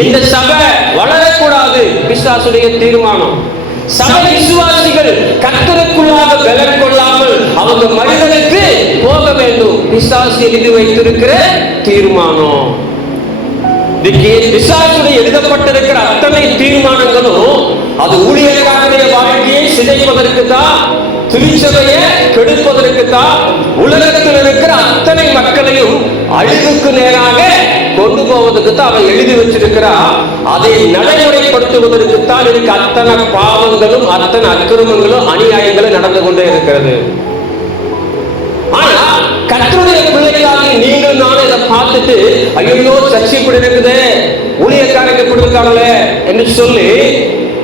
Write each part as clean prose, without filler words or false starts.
இந்த சபை வளரக்கூடாது, பிசாசுடைய தீர்மானம். சபை விசுவாசிகள் கர்த்தருக்குள்ளாக பலன் கொள்ளாமல் அவங்க மனிதனுக்கு போக வேண்டும், பிசாசு எழுதி வைத்திருக்கிற தீர்மானம். பிசாசுடைய எழுதப்பட்டிருக்கிற அத்தனை தீர்மானங்களும் அது ஊழியக்காரனுடைய வாழ்க்கையை சிதைப்பதற்கு தான், திருச்சபையை கெடுப்பதற்கு தான், உலகத்தில் இருக்கிற அத்தனை மக்களையும் அழிவுக்கு நேராக கொண்டு போவதற்கு தான் அவன் எழுதி வச்சிருக்கிறா. அதை நடைமுறைப்படுத்துவதற்கு தான் இருக்கு அத்தனை பாவங்களும் அத்தனை அக்கிரமங்களும் அநியாயங்களும் நடந்து கொண்டே இருக்கிறது. ஆனா கர்த்தருடைய பிள்ளைகளாகி நீங்கள் நானும் இதை பார்த்துட்டு ஐயோ சர்ச்சை இப்படி இருக்குது, ஊழியக்காரங்க இப்படி இருக்காங்களே என்று சொல்லி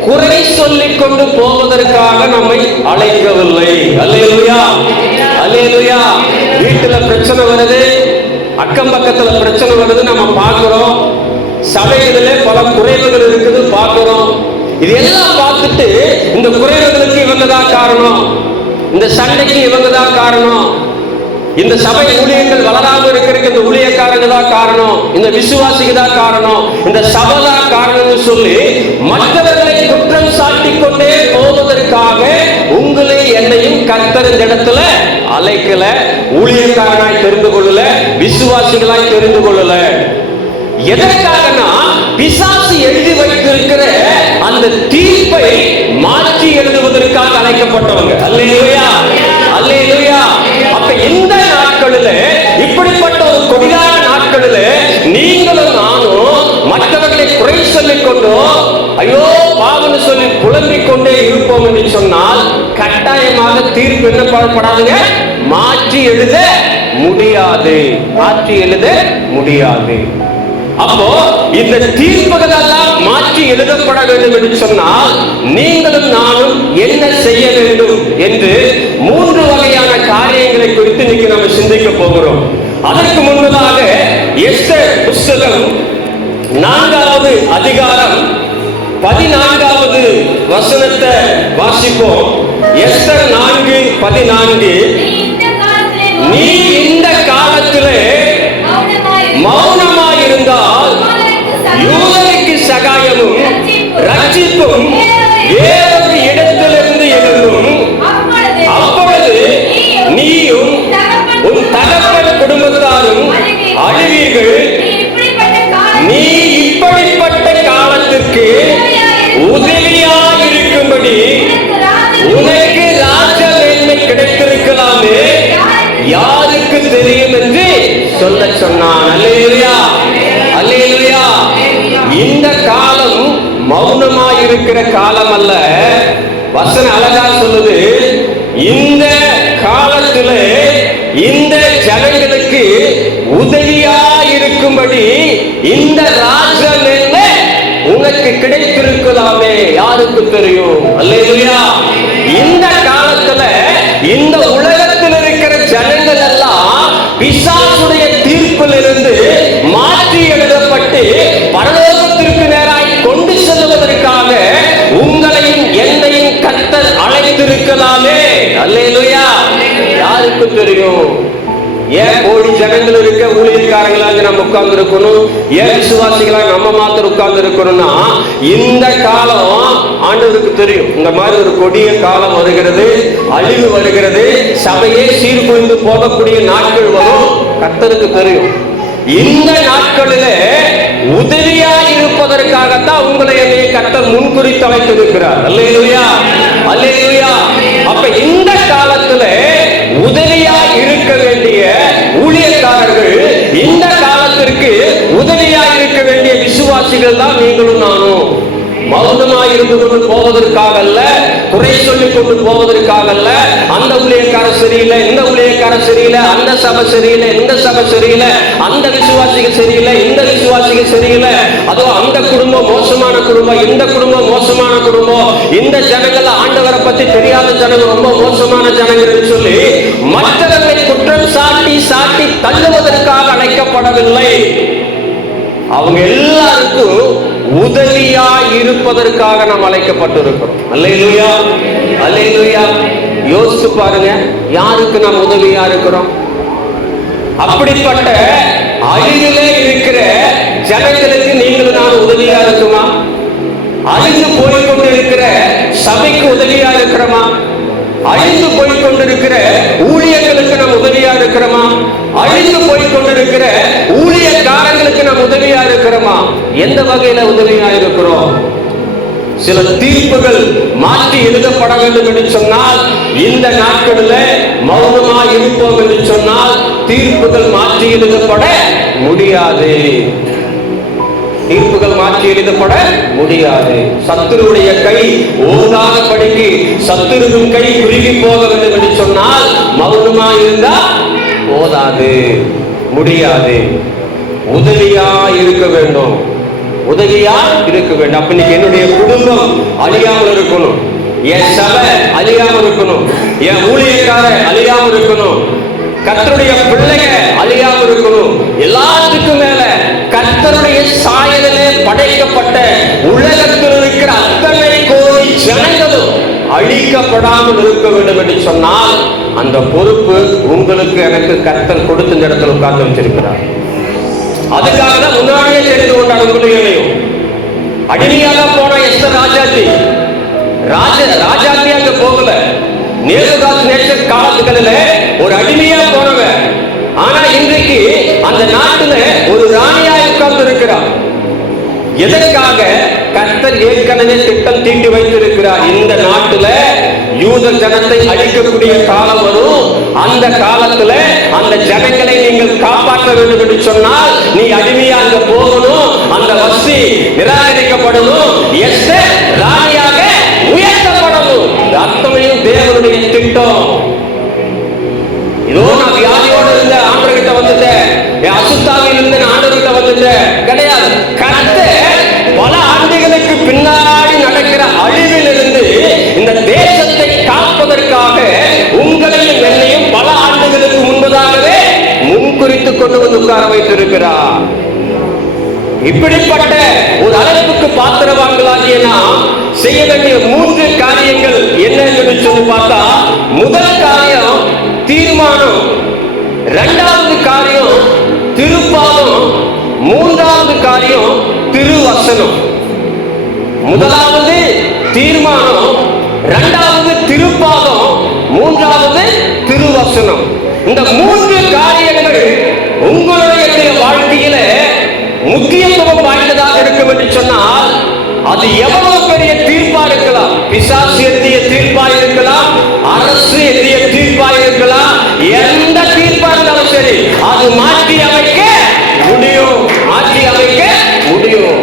குறை சொல்லிக் கொண்டு போவதற்காக நம்மை அழைக்கவில்லை. அல்லேலூயா, அல்லேலூயா. வீட்டுல பிரச்சனை வருது, அக்கம் பக்கத்துல பிரச்சனை வருது, நம்ம பார்க்கிறோம். சபைகளிலே பல குறைவுகள் இருக்குது பார்க்கிறோம். இது எல்லாம் பார்த்துட்டு இந்த குறைவுகளுக்கு இவங்கதான் காரணம், இந்த சண்டைக்கு இவங்கதான் காரணம், இந்த சபை ஊழியர்கள் வளராம இருக்கிறதுக்கு இந்த ஊழியக்காரங்க தான் காரணம், இந்த விசுவாசிக்கு தான் காரணம், இந்த சபை தான் காரணம்னு சொல்லி மற்றவர்களை குற்றம் சாட்டி கொண்டே போவதற்காக உங்களை என்னையும் கர்த்தர் இந்த இடத்துல அழைக்கல, ஊழியக்காரனாய் தெரிந்து கொள்ளல, விசுவாசிகளாய் தெரிந்து கொள்ளல. எதற்காகனா பிசாசு எழுதி வைத்திருக்கிற அந்த தீர்ப்பை மாற்றி எழுதுவதற்காக அழைக்கப்பட்டவங்க. அல்லேலூயா, அல்லேலூயா. அப்ப இந்த நாட்களில், இப்படிப்பட்ட ஒரு கொடிதான நாட்களில் நீங்களும் நானும் மற்றவர்களை குறை சொல்லிக் கொண்டோ ஐயோ பாவம்னு சொல்லி புலம்பிக் கொண்டே இருப்போம் என்று சொன்னால் கட்டாயமாக தீர்ப்பு என்ன பண்ணப்படாதுங்க, மாற்றி எழுத முடியாது, மாற்றி எழுத முடியாது. அப்போ இந்த தீர்ப்புகள் எல்லாம் மாற்றி எழுதப்பட வேண்டும் என்று சொன்னால் நீங்களும் நானும் என்ன செய்ய வேண்டும் என்று 3 வகையான காரியங்களை குறித்து இன்னைக்கு நம்ம சிந்திக்க போகிறோம். அதற்கு முன்னதாக எஸ்தர் புஸ்தகம் 4வது அதிகாரம் 14வது வசனத்தை வாசிப்போம். எஸ்தர் 4:14. நீ இந்த காலத்திலே மௌனமாய் இருந்தால் யூதருக்கு சகாயமும் ரட்சிப்பும் வேறொரு இடத்திலிருந்து எழுதும். அப்பொழுது நீயும் உன் தகப்பன் குடும்பத்தாரும் அழுவீர்கள். நீ இப்படிப்பட்ட காலத்திற்கு உதவியாக இருக்கும்படி உனக்கு ராஜ மேன்மை கிடைத்திருக்கலாமே, யாருக்கு தெரியும் என்று சொல்ல சொன்னான். அல்லேலூயா, அல்லேலூயா. இந்த காலம் மௌனமாய் இருக்கிற காலம் அல்ல. வசனம் அழகா சொல்லுது, இந்த காலத்திலே இந்த ஜனங்களுக்கு உதவியா இருக்கும்படி இந்த ராஜ்யம் உனக்கு கிடைத்திருக்கலாமே, யாருக்கு தெரியும். அல்லேலூயா. இந்த காலத்துல இந்த உலகத்தில் இருக்கிற ஜனங்கள் எல்லாம் பிசாசுடைய தீர்ப்பில் இருந்து மாற்றி எழுதப்பட்டு பரலோகத்திற்கு நேராய் கொண்டு செல்வதற்காக உங்களையும் என்னையும் கர்த்தர் அழைத்திருக்கலாமே. அல்லேலூயா. யாருக்கு தெரியும். ஏன் கோடி ஜனங்கள் இருக்க ஊழியக்காரங்களாக நம்ம உட்கார்ந்து இருக்கணும், ஏன் விசுவாசிகளா நம்ம மாத்திரம் உட்கார்ந்து இருக்கணும்னா இந்த காலம் ஆண்டவருக்கு தெரியும். இந்த மாதிரி ஒரு கொடிய காலம் வருகிறது, அழிவு வருகிறது, சபையே சீர்குலைந்து போகக்கூடிய நாட்கள் வரும், கர்த்தருக்கு தெரியும். இந்த நாட்களிலே உதவியா இருப்பதற்காகத்தான் உங்களை என்னைய கர்த்தர் முன்குறித்து வைத்திருக்கிறார். அல்லேலூயா, அல்லேலூயா. அப்ப இந்த காலத்துல உதவியா இருக்க வேண்டிய ஊழியக்காரர்கள், இந்த காலத்திற்கு உதவியா இருக்க வேண்டிய விசுவாசிகள் தான் நீங்களும் நானும். மௌனமாய் இருந்து கொண்டு போவதற்காக அல்ல, குறை சொல்லிக் கொண்டு போவதற்காக அல்ல, அந்த ஊழியக்கார சரியில்லை, இந்த ஊழியக்கார சரியில்லை, அந்த சபை சரியில்லை, இந்த சபை சரியில்லை, அந்த விசுவாசிகள் சரியில்லை, இந்த விசுவாசிகள் சரியில்லை, அதோ அந்த குடும்பம் மோசமான குடும்பம், இந்த குடும்பம் மோசமான குடும்பம், இந்த ஜனங்கள் ஆண்டவரை பத்தி தெரியாத ஜனங்கள் ரொம்ப மோசமான ஜனங்கள் சொல்லி மற்றவர்களை குற்றம் சாட்டி சாட்டி தள்ளுவதற்காக அழைக்கப்படவில்லை. அவங்க எல்லாருக்கும் உதவியா இருப்பதற்காக நாம் அழைக்கப்பட்டிருக்கிறோம். அல்லேலூயா, அல்லேலூயா. யோசித்து பாருங்க, யாருக்கு நாம் உதவியா இருக்கிறோம்? அப்படிப்பட்ட அழிவிலே இருக்கிற ஜனங்களுக்கு நீங்களும் நான் உதவி உதவியா இருக்கிறோமா? அழிந்து போய் கொண்டிருக்கிற ஊழியர்களுக்கு நாம் உதவியா இருக்கிறோமா? அழிந்து போய் கொண்டிருக்கிற ஊழியக்காரங்களுக்கு நாம் உதவியா இருக்கிறோமா? எந்த வகையில உதவியா இருக்கிறோம்? சில தீர்ப்புகள் மாற்றி எழுதப்பட வேண்டும் என்று சொன்னால், இந்த நாட்களில் மௌனமா இருப்போம் என்று சொன்னால் தீர்ப்புகள் மாற்றி எழுதப்பட முடியாது. தீர்ப்புகள் மாற்றி எழுதப்பட முடியாது. சத்துருடைய கை ஓடாத படிக்கு சத்துருவின் கை குறுகி போக வேண்டும் என்று சொன்னால் மௌனமா இருந்தா போதாது, முடியாது. உதவியா இருக்க வேண்டும், உதவியா இருக்க வேண்டும். அப்ப இன்னைக்கு என்னுடைய குடும்பம் அழியாமல் இருக்கணும், என் சபை அழியாமல் இருக்கணும், என் ஊழியக்காரர் அழியாமல் இருக்கணும், கர்த்தருடைய பிள்ளைங்க அழியாமல் இருக்கணும். எல்லாத்துக்கும் மேல கர்த்தருடைய சாயலிலே படைக்கப்பட்ட உலகத்தில் இருக்கிற அத்தனை கோடி ஜனங்களும் அழிக்கப்படாமல் இருக்க வேண்டும் என்று சொன்னால் அந்த பொறுப்பு உங்களுக்கு எனக்கு கர்த்தர் கொடுத்த இந்த இடத்துல உட்கார்ந்து வச்சிருக்கிறார். அதுக்காக தான் முன்னாடியே தெரிந்து கொண்டார். உங்களையும் அடிமையாக போன எஸ்தர் ராஜாத்தி அங்க போகல. நேபுகாத்நேச்சர் காலத்துகளில ஒரு அடிமையா போனவ. ஆனா இன்றைக்கு அந்த நாட்டுல ஒரு ராணியா உட்கார்ந்து இருக்கிறார். எதற்காக? கர்த்தர் ஏற்கனவே திட்டம் தீட்டி வைத்திருக்கிறார். இந்த நாட்டுல யூத ஜனத்தை அழிக்கக்கூடிய காலம் வரும். அந்த காலத்துல அந்த ஜனங்களை நீங்கள் காப்பாற்ற வேண்டும் என்று சொன்னால் நீ அடிமையா அங்க போகணும், அந்த வசி நிராகரிக்கப்படணும், எஸ்தர் ராணியாக உயர்த்தப்படணும். அத்தனையும் தேவனுடைய திட்டம். இதோ நான் வியாதியோடு இருந்த ஆண்டவர்கிட்ட வந்துட்டேன், அசுத்தாவில் இருந்த ஆண்டவர்கிட்ட வந்துட்டேன் கிடையாது. கர்த்தர் பல ஆண்டுகளுக்கு பின்னாடி நடக்கிற அழிவில் இருந்து இந்த தேசத்தை காப்பதற்காக உங்களையும் என்னையும் பல ஆண்டுகளுக்கு முன்பதாகவே முன்குறித்து கொண்டு வந்து உட்கார வைத்திருக்கிறார். இப்படிப்பட்ட ஒரு அழைப்புக்கு பாத்திரவான்களாகிய நாம் செய்ய வேண்டிய 3 காரியங்கள் என்ன என்று சொல்லி பார்த்தா, முதல் காரியம் தீர்மானம், 2வது காரியம் திருப்பாதம், 3வது காரியம் திருவசனம். முதலாவது தீர்மானம், 2வது திருப்பாதம், 3வது திருவசனம். இந்த 3 காரியங்கள் உங்களுடைய வாழ்க்கையில முக்கியத்துவம் வாய்ந்ததாக இருக்கும் என்று சொன்னால் அது எவ்வளவு பெரிய தீர்ப்பா இருக்கலாம். பிசாசு எழுதிய தீர்ப்பா இருக்கலாம், அரசு எழுதிய தீர்ப்பா இருக்கலாம், எந்த தீர்ப்பா இருந்தாலும் சரி அது மாற்றி அமைக்க முடியும், மாற்றி அமைக்க முடியும்.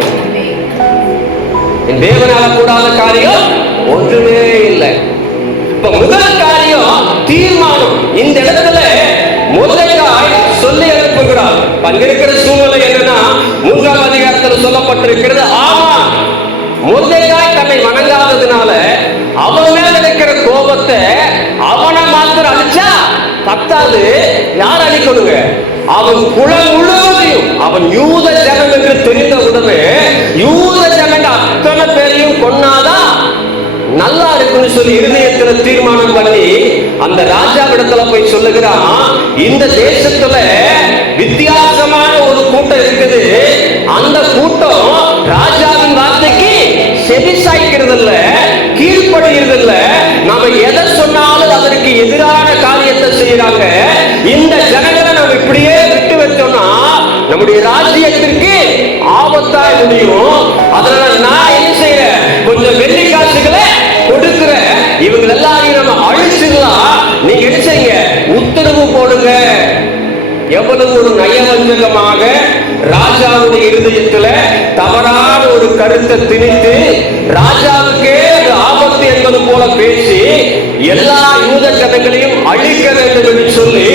தேவனால கூடாத காரியம் ஒன்றுமே இல்லை. இப்ப முதல் காரியம் தீர்மானம். இந்த இடத்துல மொர்தெகாய் சொல்லி அனுப்புகிறார். பங்கிருக்கிற சூழ்நிலை என்னன்னா 3ஆம் அதிகாரத்தில் சொல்லப்பட்டிருக்கிறது. ஆமா, மொர்தெகாய் தன்னை வணங்காததுனால அவன் மேல இருக்கிற கோபத்தை அவனை மாத்திரம் அழிச்சா பத்தாது, யார் அழிக்கணுங்க? அவன் குலம் முழுவதையும், அவன் யூத ஜனம் என்று தெரிந்த உடனே யூத ஜனங்க அத்தனை பேரையும் கொன்னாதான் நல்லா இருக்குன்னு சொல்லி இருதயத்துல தீர்மானம் பண்ணி அந்த ராஜாவிடத்துல போய் சொல்லுகிறான், இந்த தேசத்துல வித்தியாசமான ஒரு கூட்டம் இருக்குது, அந்த கூட்டம் ராஜாவின் வார்த்தைக்கு செவி சாய்க்கிறது இல்ல, கீழ்ப்படுகிறது இல்ல, நாம எதை சொன்னாலும் அதற்கு எதிரான காரியத்தை செய்யறாங்க. இந்த ஜனங்களை நம்ம இப்படியே விட்டு வச்சோம்னா நம்முடைய ராஜ்யத்திற்கு ஆபத்தா முடியும். அதனால நான் என்ன செய்யறேன், கொஞ்சம் வெள்ளி காசுகளை கொடுக்கிற இவங்க எல்லாரையும் நம்ம அழிச்சிடலாம், நீங்க என்ன செய்யுங்க, உத்தரவு போடுங்க. எவ்வளவு ஒரு நயவஞ்சகமாக ராஜாவுடைய இருதயத்துல தவறான ஒரு கருத்தை திணித்து ராஜாவுக்கே ஆபத்து என்பது போல பேசி எல்லா யூத ஜனங்களையும் அழிக்க வேண்டும் என்று சொல்லி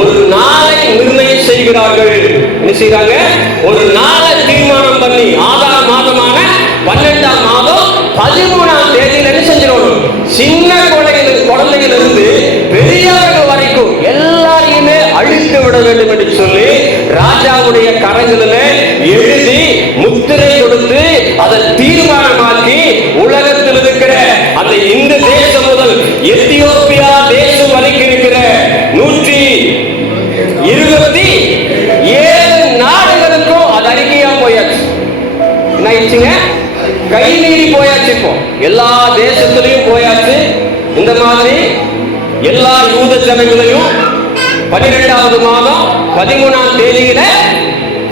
ஒரு நாளை நிர்ணயம் செய்கிறார்கள். என்ன செய்யறாங்க? ஒரு நாளை தீர்மானம் பண்ணி ஆதார மாதமான 12ஆம் மாதம் 13ஆம் தேதியில் என்ன செஞ்சிடணும், சின்ன குழந்தைகள் இருந்து பெரியவர்கள் வரைக்கும் எல்லாரையுமே அழித்து விட வேண்டும் என்று சொல்லி ராஜாவுடைய கரங்களிலே எழுதி முத்திரை கொடுத்து அதை தீர்மானமாக்கி உலகத்தில் இருக்கிற அந்த இந்த தேசம் முதல் எத்தியோப்பியா தேசம் வரைக்கும் இருக்கிற 127 நாடுகளுக்கும் அது அறிக்கையா போயாச்சு. என்ன ஆயிடுச்சுங்க? கை மீறி போயாச்சு. இப்போ எல்லா தேசத்திலையும் போயாச்சு. இந்த மாதிரி எல்லா யூத ஜனங்களையும் 12வது மாதம் 13ஆம் தேதியில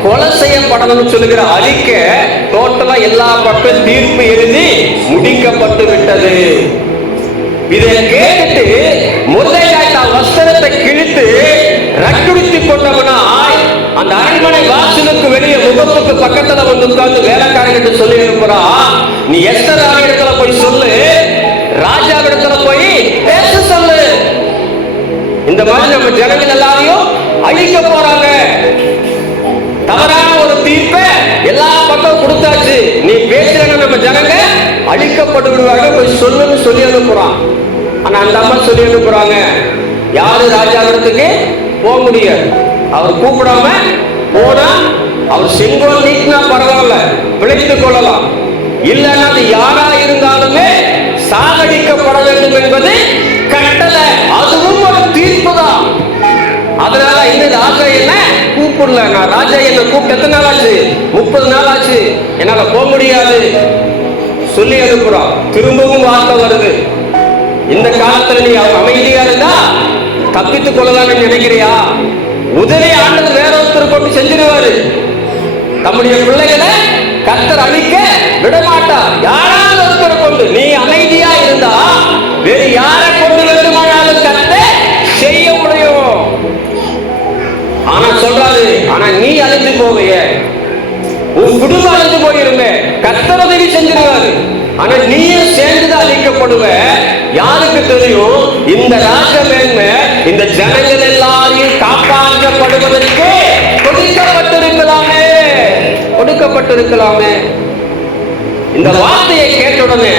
கொலை செய்யப்படணும்னு சொல்லுகிற அறிக்கை டோட்டலா எல்லா பக்கம் தீர்ப்பு எழுதி முடிக்கப்பட்டு விட்டது. இதை கேட்டுட்டு மொர்தெகாய் தான் வஸ்திரத்தை கிழித்து ரட்டுடுத்தி கொண்டவனாய் அந்த அரண்மனை வாசலுக்கு வெளியே முகப்புக்கு பக்கத்துல வந்து உட்கார்ந்து வேலைக்காரங்கிட்ட சொல்லி இருக்கிறா, நீ எஸ்தர் இடத்துல போய் சொல்லு, ராஜாவிடத்துல போய் பேச சொல்லு. இந்த மாதிரி நம்ம ஜனங்கள் எல்லாரையும் அழிக்க போறாங்க. தவறான ஒரு தீர்ப்பை எல்லா பக்கம் கொடுத்தாச்சு. நீ பேசுறங்க நம்ம ஜனங்க அழிக்கப்பட்டு விடுவாங்க, போய் சொல்லுன்னு சொல்லி அனுப்புறான். ஆனா அந்த அம்மா சொல்லி அனுப்புறாங்க, யாரு ராஜாவிடத்துக்கு போக முடியாது. அவர் கூப்பிடாம போனா அவர் செங்கோல் நீட்டினா பரவாயில்ல, பிழைத்துக் கொள்ளலாம். இல்லைன்னா அது யாரா இருந்தாலுமே சாகடிக்கப்பட வேண்டும் என்பது கட்டளை. அதுவும் ஒரு தீர்ப்பு தான். அதனால இந்த ராஜா என்ன கூப்பிடல. நான் ராஜா என்ன கூப்பிட்டு எத்தனை நாள் ஆச்சு? 30 நாள் ஆச்சு, என்னால போக முடியாது சொல்லி அனுப்புறான். திரும்பவும் வார்த்தை வருது, இந்த காலத்துல நீ அமைதியா இருந்தா தப்பித்துக் கொள்ளலாம்னு நினைக்கிறியா? உதவி ஆண்டது வேற ஒருத்தர் கொண்டு செஞ்சிருவாரு. தம்முடைய பிள்ளைகளை கர்த்தர் அழிக்க விடமாட்டார். யாராவது ஒருத்தர் கொண்டு நீ அமைதியா இருந்தா வேறு யாரை கொண்டு வேண்டுமானாலும் கர்த்தர் செய்ய முடியும். ஆனா சொல்றாரு, ஆனா நீ அழிந்து போவைய, உன் குடும்பம் அழிந்து போயிருமே, கர்த்தர் உதவி செஞ்சிருவாரு. ஆனா நீயும் சேர்ந்துதான் அழிக்கப்படுவ. யாருக்கு தெரியும்? இந்த ராஜமேன்மை இந்த ஜனங்கள் எல்லாரையும் காப்பாற்றப்படுவதற்கு கொடுக்கப்பட்டிருக்கலாமே, கொடுக்கப்பட்டிருக்கலாமே. இந்த வார்த்தையை கேட்டுடனே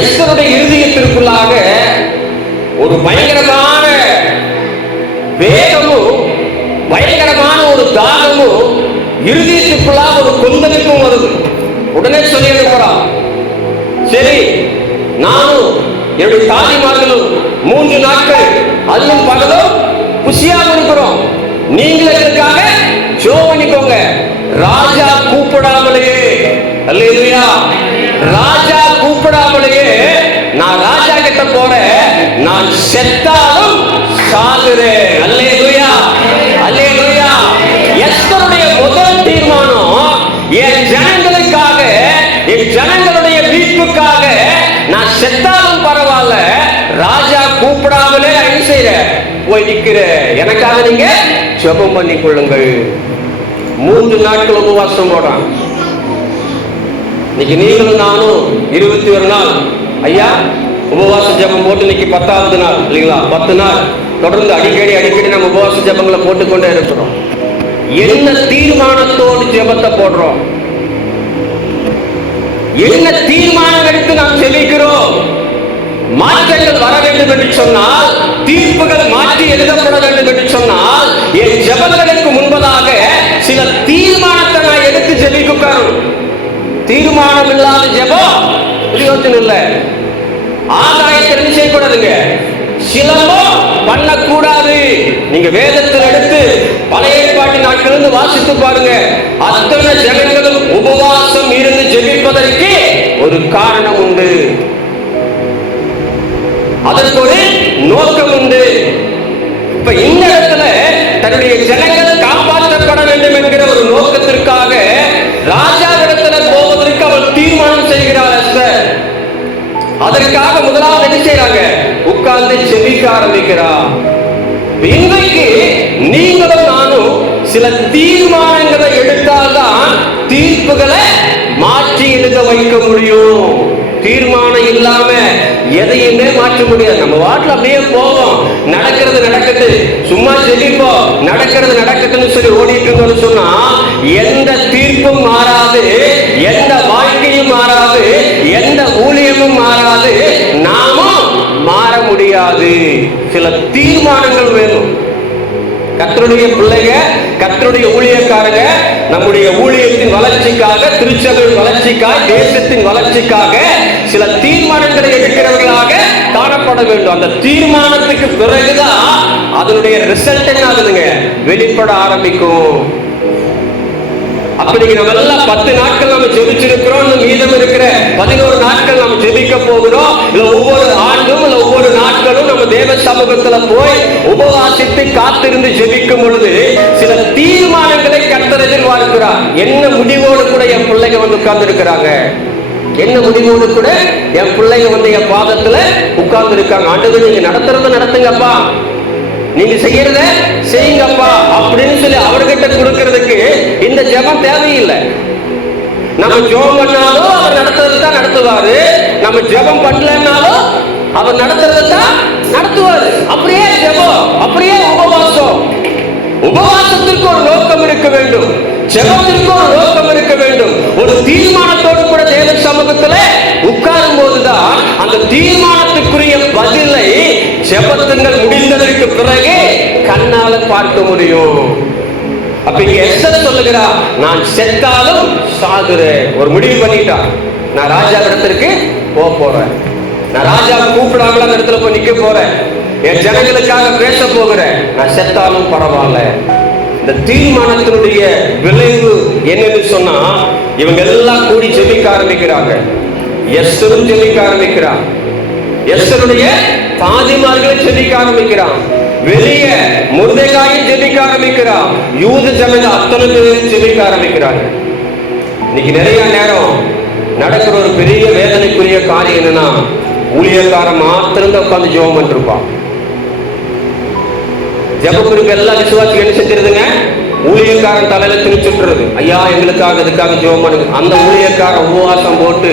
எஸ்தருடைய இருதயத்திற்குள்ளாக ஒரு பயங்கரமான வேகமும் பயங்கரமான ஒரு தாகமும் இருதயத்திற்குள்ளாக ஒரு கொந்தளிப்பும் வருது. உடனே சொல்லி அனுப்புறான், சரி நானும் என்னுடைய தாதிமார்களும் 3 நாட்கள் அல்லும் பகலும் குஷியாக இருக்கிறோம், நீங்களும் இதற்காக ஜெபம் பண்ணிக்கோங்க. ராஜா கூப்பிடாமலேயே, அல்லேலூயா, ராஜா கூப்பிடாமலேயே நான் ராஜா கிட்ட போறேன், நான் செத்தாலும் சாகுறேன். அல்லேலூயா, அல்லேலூயா. எஸ்தருடைய முதல் தீர்மானம், என் ஜனங்களுக்காக, என் ஜனங்களுடைய மீட்புக்காக நான் செத்தாலும் பரவாயில்ல, ராஜா கூப்பிடாமலே என்ன செய்யற போய் நிக்கிற, எனக்காக நீங்க ஜெபம் பண்ணி கொள்ளுங்கள். 3 நாட்கள் உபவாசம் போடுறான். இன்னைக்கு நீங்களும் நானும் 21 நாள் ஐயா உபவாச ஜெபம் போட்டு இன்னைக்கு 10வது நாள் இல்லைங்களா? 10 நாள் தொடர்ந்து அடிக்கடி நம்ம உபவாச ஜெபங்களை போட்டுக்கொண்டே இருக்கிறோம். என்ன தீர்மானத்தோடு ஜெபத்தை போடுறோம்? என்ன தீர்மானம் எடுத்து நாம் செபிக்கிறோம்? மாற்றங்கள் வர வேண்டும் என்று சொன்னால், தீர்ப்புகள் மாற்றி எழுதப்பட வேண்டும் என்று சொன்னால், என் ஜெபங்களுக்கு முன்பதாக சில தீர்மானத்தை நான் எடுத்து ஜெபிக்கணும். தீர்மானம் இல்லாத ஜெபம் பிரயோஜனம் இல்லை. ஆதாயத்தை செய்யக்கூடாதுங்க, சிலம்பம் பண்ணக்கூடாது. நீங்க வேதத்தில் எடுத்து பழைய ஏற்பாட்டு நாட்களிலிருந்து வாசித்து பாருங்க. அத்தனை ஜனங்களும் உபவாசம் இருந்து ஜெபிப்பதற்கு ஒரு காரணம் உண்டு, அதற்கு ஒரு நோக்கம் உண்டு. இப்ப இந்த இடத்துல தன்னுடைய ஜனங்கள் காப்பாற்றப்பட வேண்டும் என்கிற ஒரு நோக்கத்திற்காக ராஜாவிடத்துல போவதற்கு அவள் தீர்மானம் செய்கிறார் எஸ்தர். அதற்காக முதலாவது என்ன செய்யறாங்க? உட்கார்ந்து செபிக்க ஆரம்பிக்கிறார். இன்றைக்கு நீங்களும் நானும் சில தீர்மானங்களை எடுத்தால்தான் தீர்ப்புகளை மாற்றி எழுத வைக்க முடியும். தீர்மானம் இல்லாம எதையுமே மாற்ற முடியாது. நம்ம வாட்டில் அப்படியே போவோம், நடக்கிறது நடக்கட்டு, சும்மா செபிப்போம், நடக்கிறது நடக்கட்டுன்னு சொல்லி ஓடிட்டு இருக்கோம்னு சொன்னா எந்த தீர்ப்பும் மாறாது, எந்த வாழ்க்கையும் மாறாது, எந்த ஊழியமும் மாறாது, நாமும் மாற முடியாது. சில தீர்மானங்கள் வேணும். கர்த்தருடைய பிள்ளைங்க, கர்த்தருடைய ஊழியக்காரங்க நம்முடைய ஊழியத்தின் வளர்ச்சிக்காக, திருச்சபையின் வளர்ச்சிக்காக, தேசத்தின் வளர்ச்சிக்காக சில தீர்மானங்களை எடுக்கிறவர்களாக காணப்பட வேண்டும். அந்த தீர்மானத்துக்கு பிறகுதான் அதனுடைய ரிசல்ட் என்ன ஆகுதுங்க? வெளிப்பட ஆரம்பிக்கும். அப்ப இன்னைக்கு நம்ம எல்லாம் 10 நாட்கள் நம்ம ஜெபிச்சிருக்கிறோம், மீதம் இருக்கிற 11 நாட்கள் நம்ம ஜெபிக்க போகிறோம். இல்ல ஒவ்வொரு ஆண்டும் இல்ல ஒவ்வொரு நாட்களும் நம்ம தேவ சமூகத்துல போய் உபவாசித்து காத்திருந்து ஜெபிக்கும் பொழுது சில தீர்மானங்களை கர்த்தர் எதிர்பார்க்கிறார். என்ன முடிவோடு கூட என் பிள்ளைங்க வந்து உட்கார்ந்து இருக்கிறாங்க, என்ன முடிவோடு கூட என் பிள்ளைங்க வந்து என் பாதத்துல உட்கார்ந்து இருக்காங்க. ஆண்டவரே நீங்க நடத்துறத நடத்துங்கப்பா, நீங்க செய்யறத செய்யுங்கப்பா அப்படின்னு சொல்லி அவர்கிட்ட கொடுக்கிறதுக்கு இந்த ஜெபம் தேவையில்லை. நம்ம ஜெபம் பண்ணாலும் அவர் நடத்துறது தான் நடத்துவாரு, நம்ம ஜெபம் பண்ணலன்னாலும் அவர் நடத்துறது தான் நடத்துவாரு. அப்படியே ஜெபம், அப்படியே உபவாசம். உபவாசத்திற்கு ஒரு நோக்கம் இருக்க வேண்டும், ஜெபத்திற்கு ஒரு நோக்கம் இருக்க வேண்டும். ஒரு தீர்மானத்தோடு கூட தேவ சமூகத்துல உட்காரும் போதுதான் அந்த தீர்மானத்துக்குரிய பதிலை ஜெபத்துங்கள் முடிந்ததற்கு பிறகு கண்ணால பார்க்க முடியும். அப்ப இங்க எஸ்தர் சொல்லுகிறா, நான் செத்தாலும் சாகுறேன். ஒரு முடிவு பண்ணிட்டா, நான் ராஜா இடத்திற்கு போறேன், நான் ராஜா கூப்பிடாமல அந்த இடத்துல போய் நிக்க போறேன், என் ஜனங்களுக்காக பேச போகிறேன், நான் செத்தாலும் பரவாயில்ல. இந்த தீர்மானத்தினுடைய விளைவு என்னன்னு சொன்னா, இவங்க எல்லாம் கூடி ஜெபிக்க ஆரம்பிக்கிறாங்க. எஸ்தரும் ஜெபிக்க ஆரம்பிக்கிறான், எஸ்தருடைய தாதிமார்களை ஜெபிக்க ஆரம்பிக்கிறான், வெளிய மொர்தெகாயும் ஜெபிக்க ஆரம்பிக்கிறான், யூத ஜனங்க அத்தனை பேரும் ஜெபிக்க ஆரம்பிக்கிறாங்க. இன்னைக்கு நிறைய நேரம் நடக்கிற ஒரு பெரிய வேதனைக்குரிய காரியம் என்னன்னா, ஊழியக்காரன் மாத்திரம் உட்கார்ந்து ஜெபம் பண்ணிருப்பான். ஜெபக்குருக்கு எல்லா விசுவாசிகள் என்ன செஞ்சிருதுங்க, ஊழியக்காரன் தலையில திணிச்சுட்டுறது, ஐயா எங்களுக்காக இதுக்காக ஜெபம் பண்ணுங்க. அந்த ஊழியக்காரன் உபவாசம் போட்டு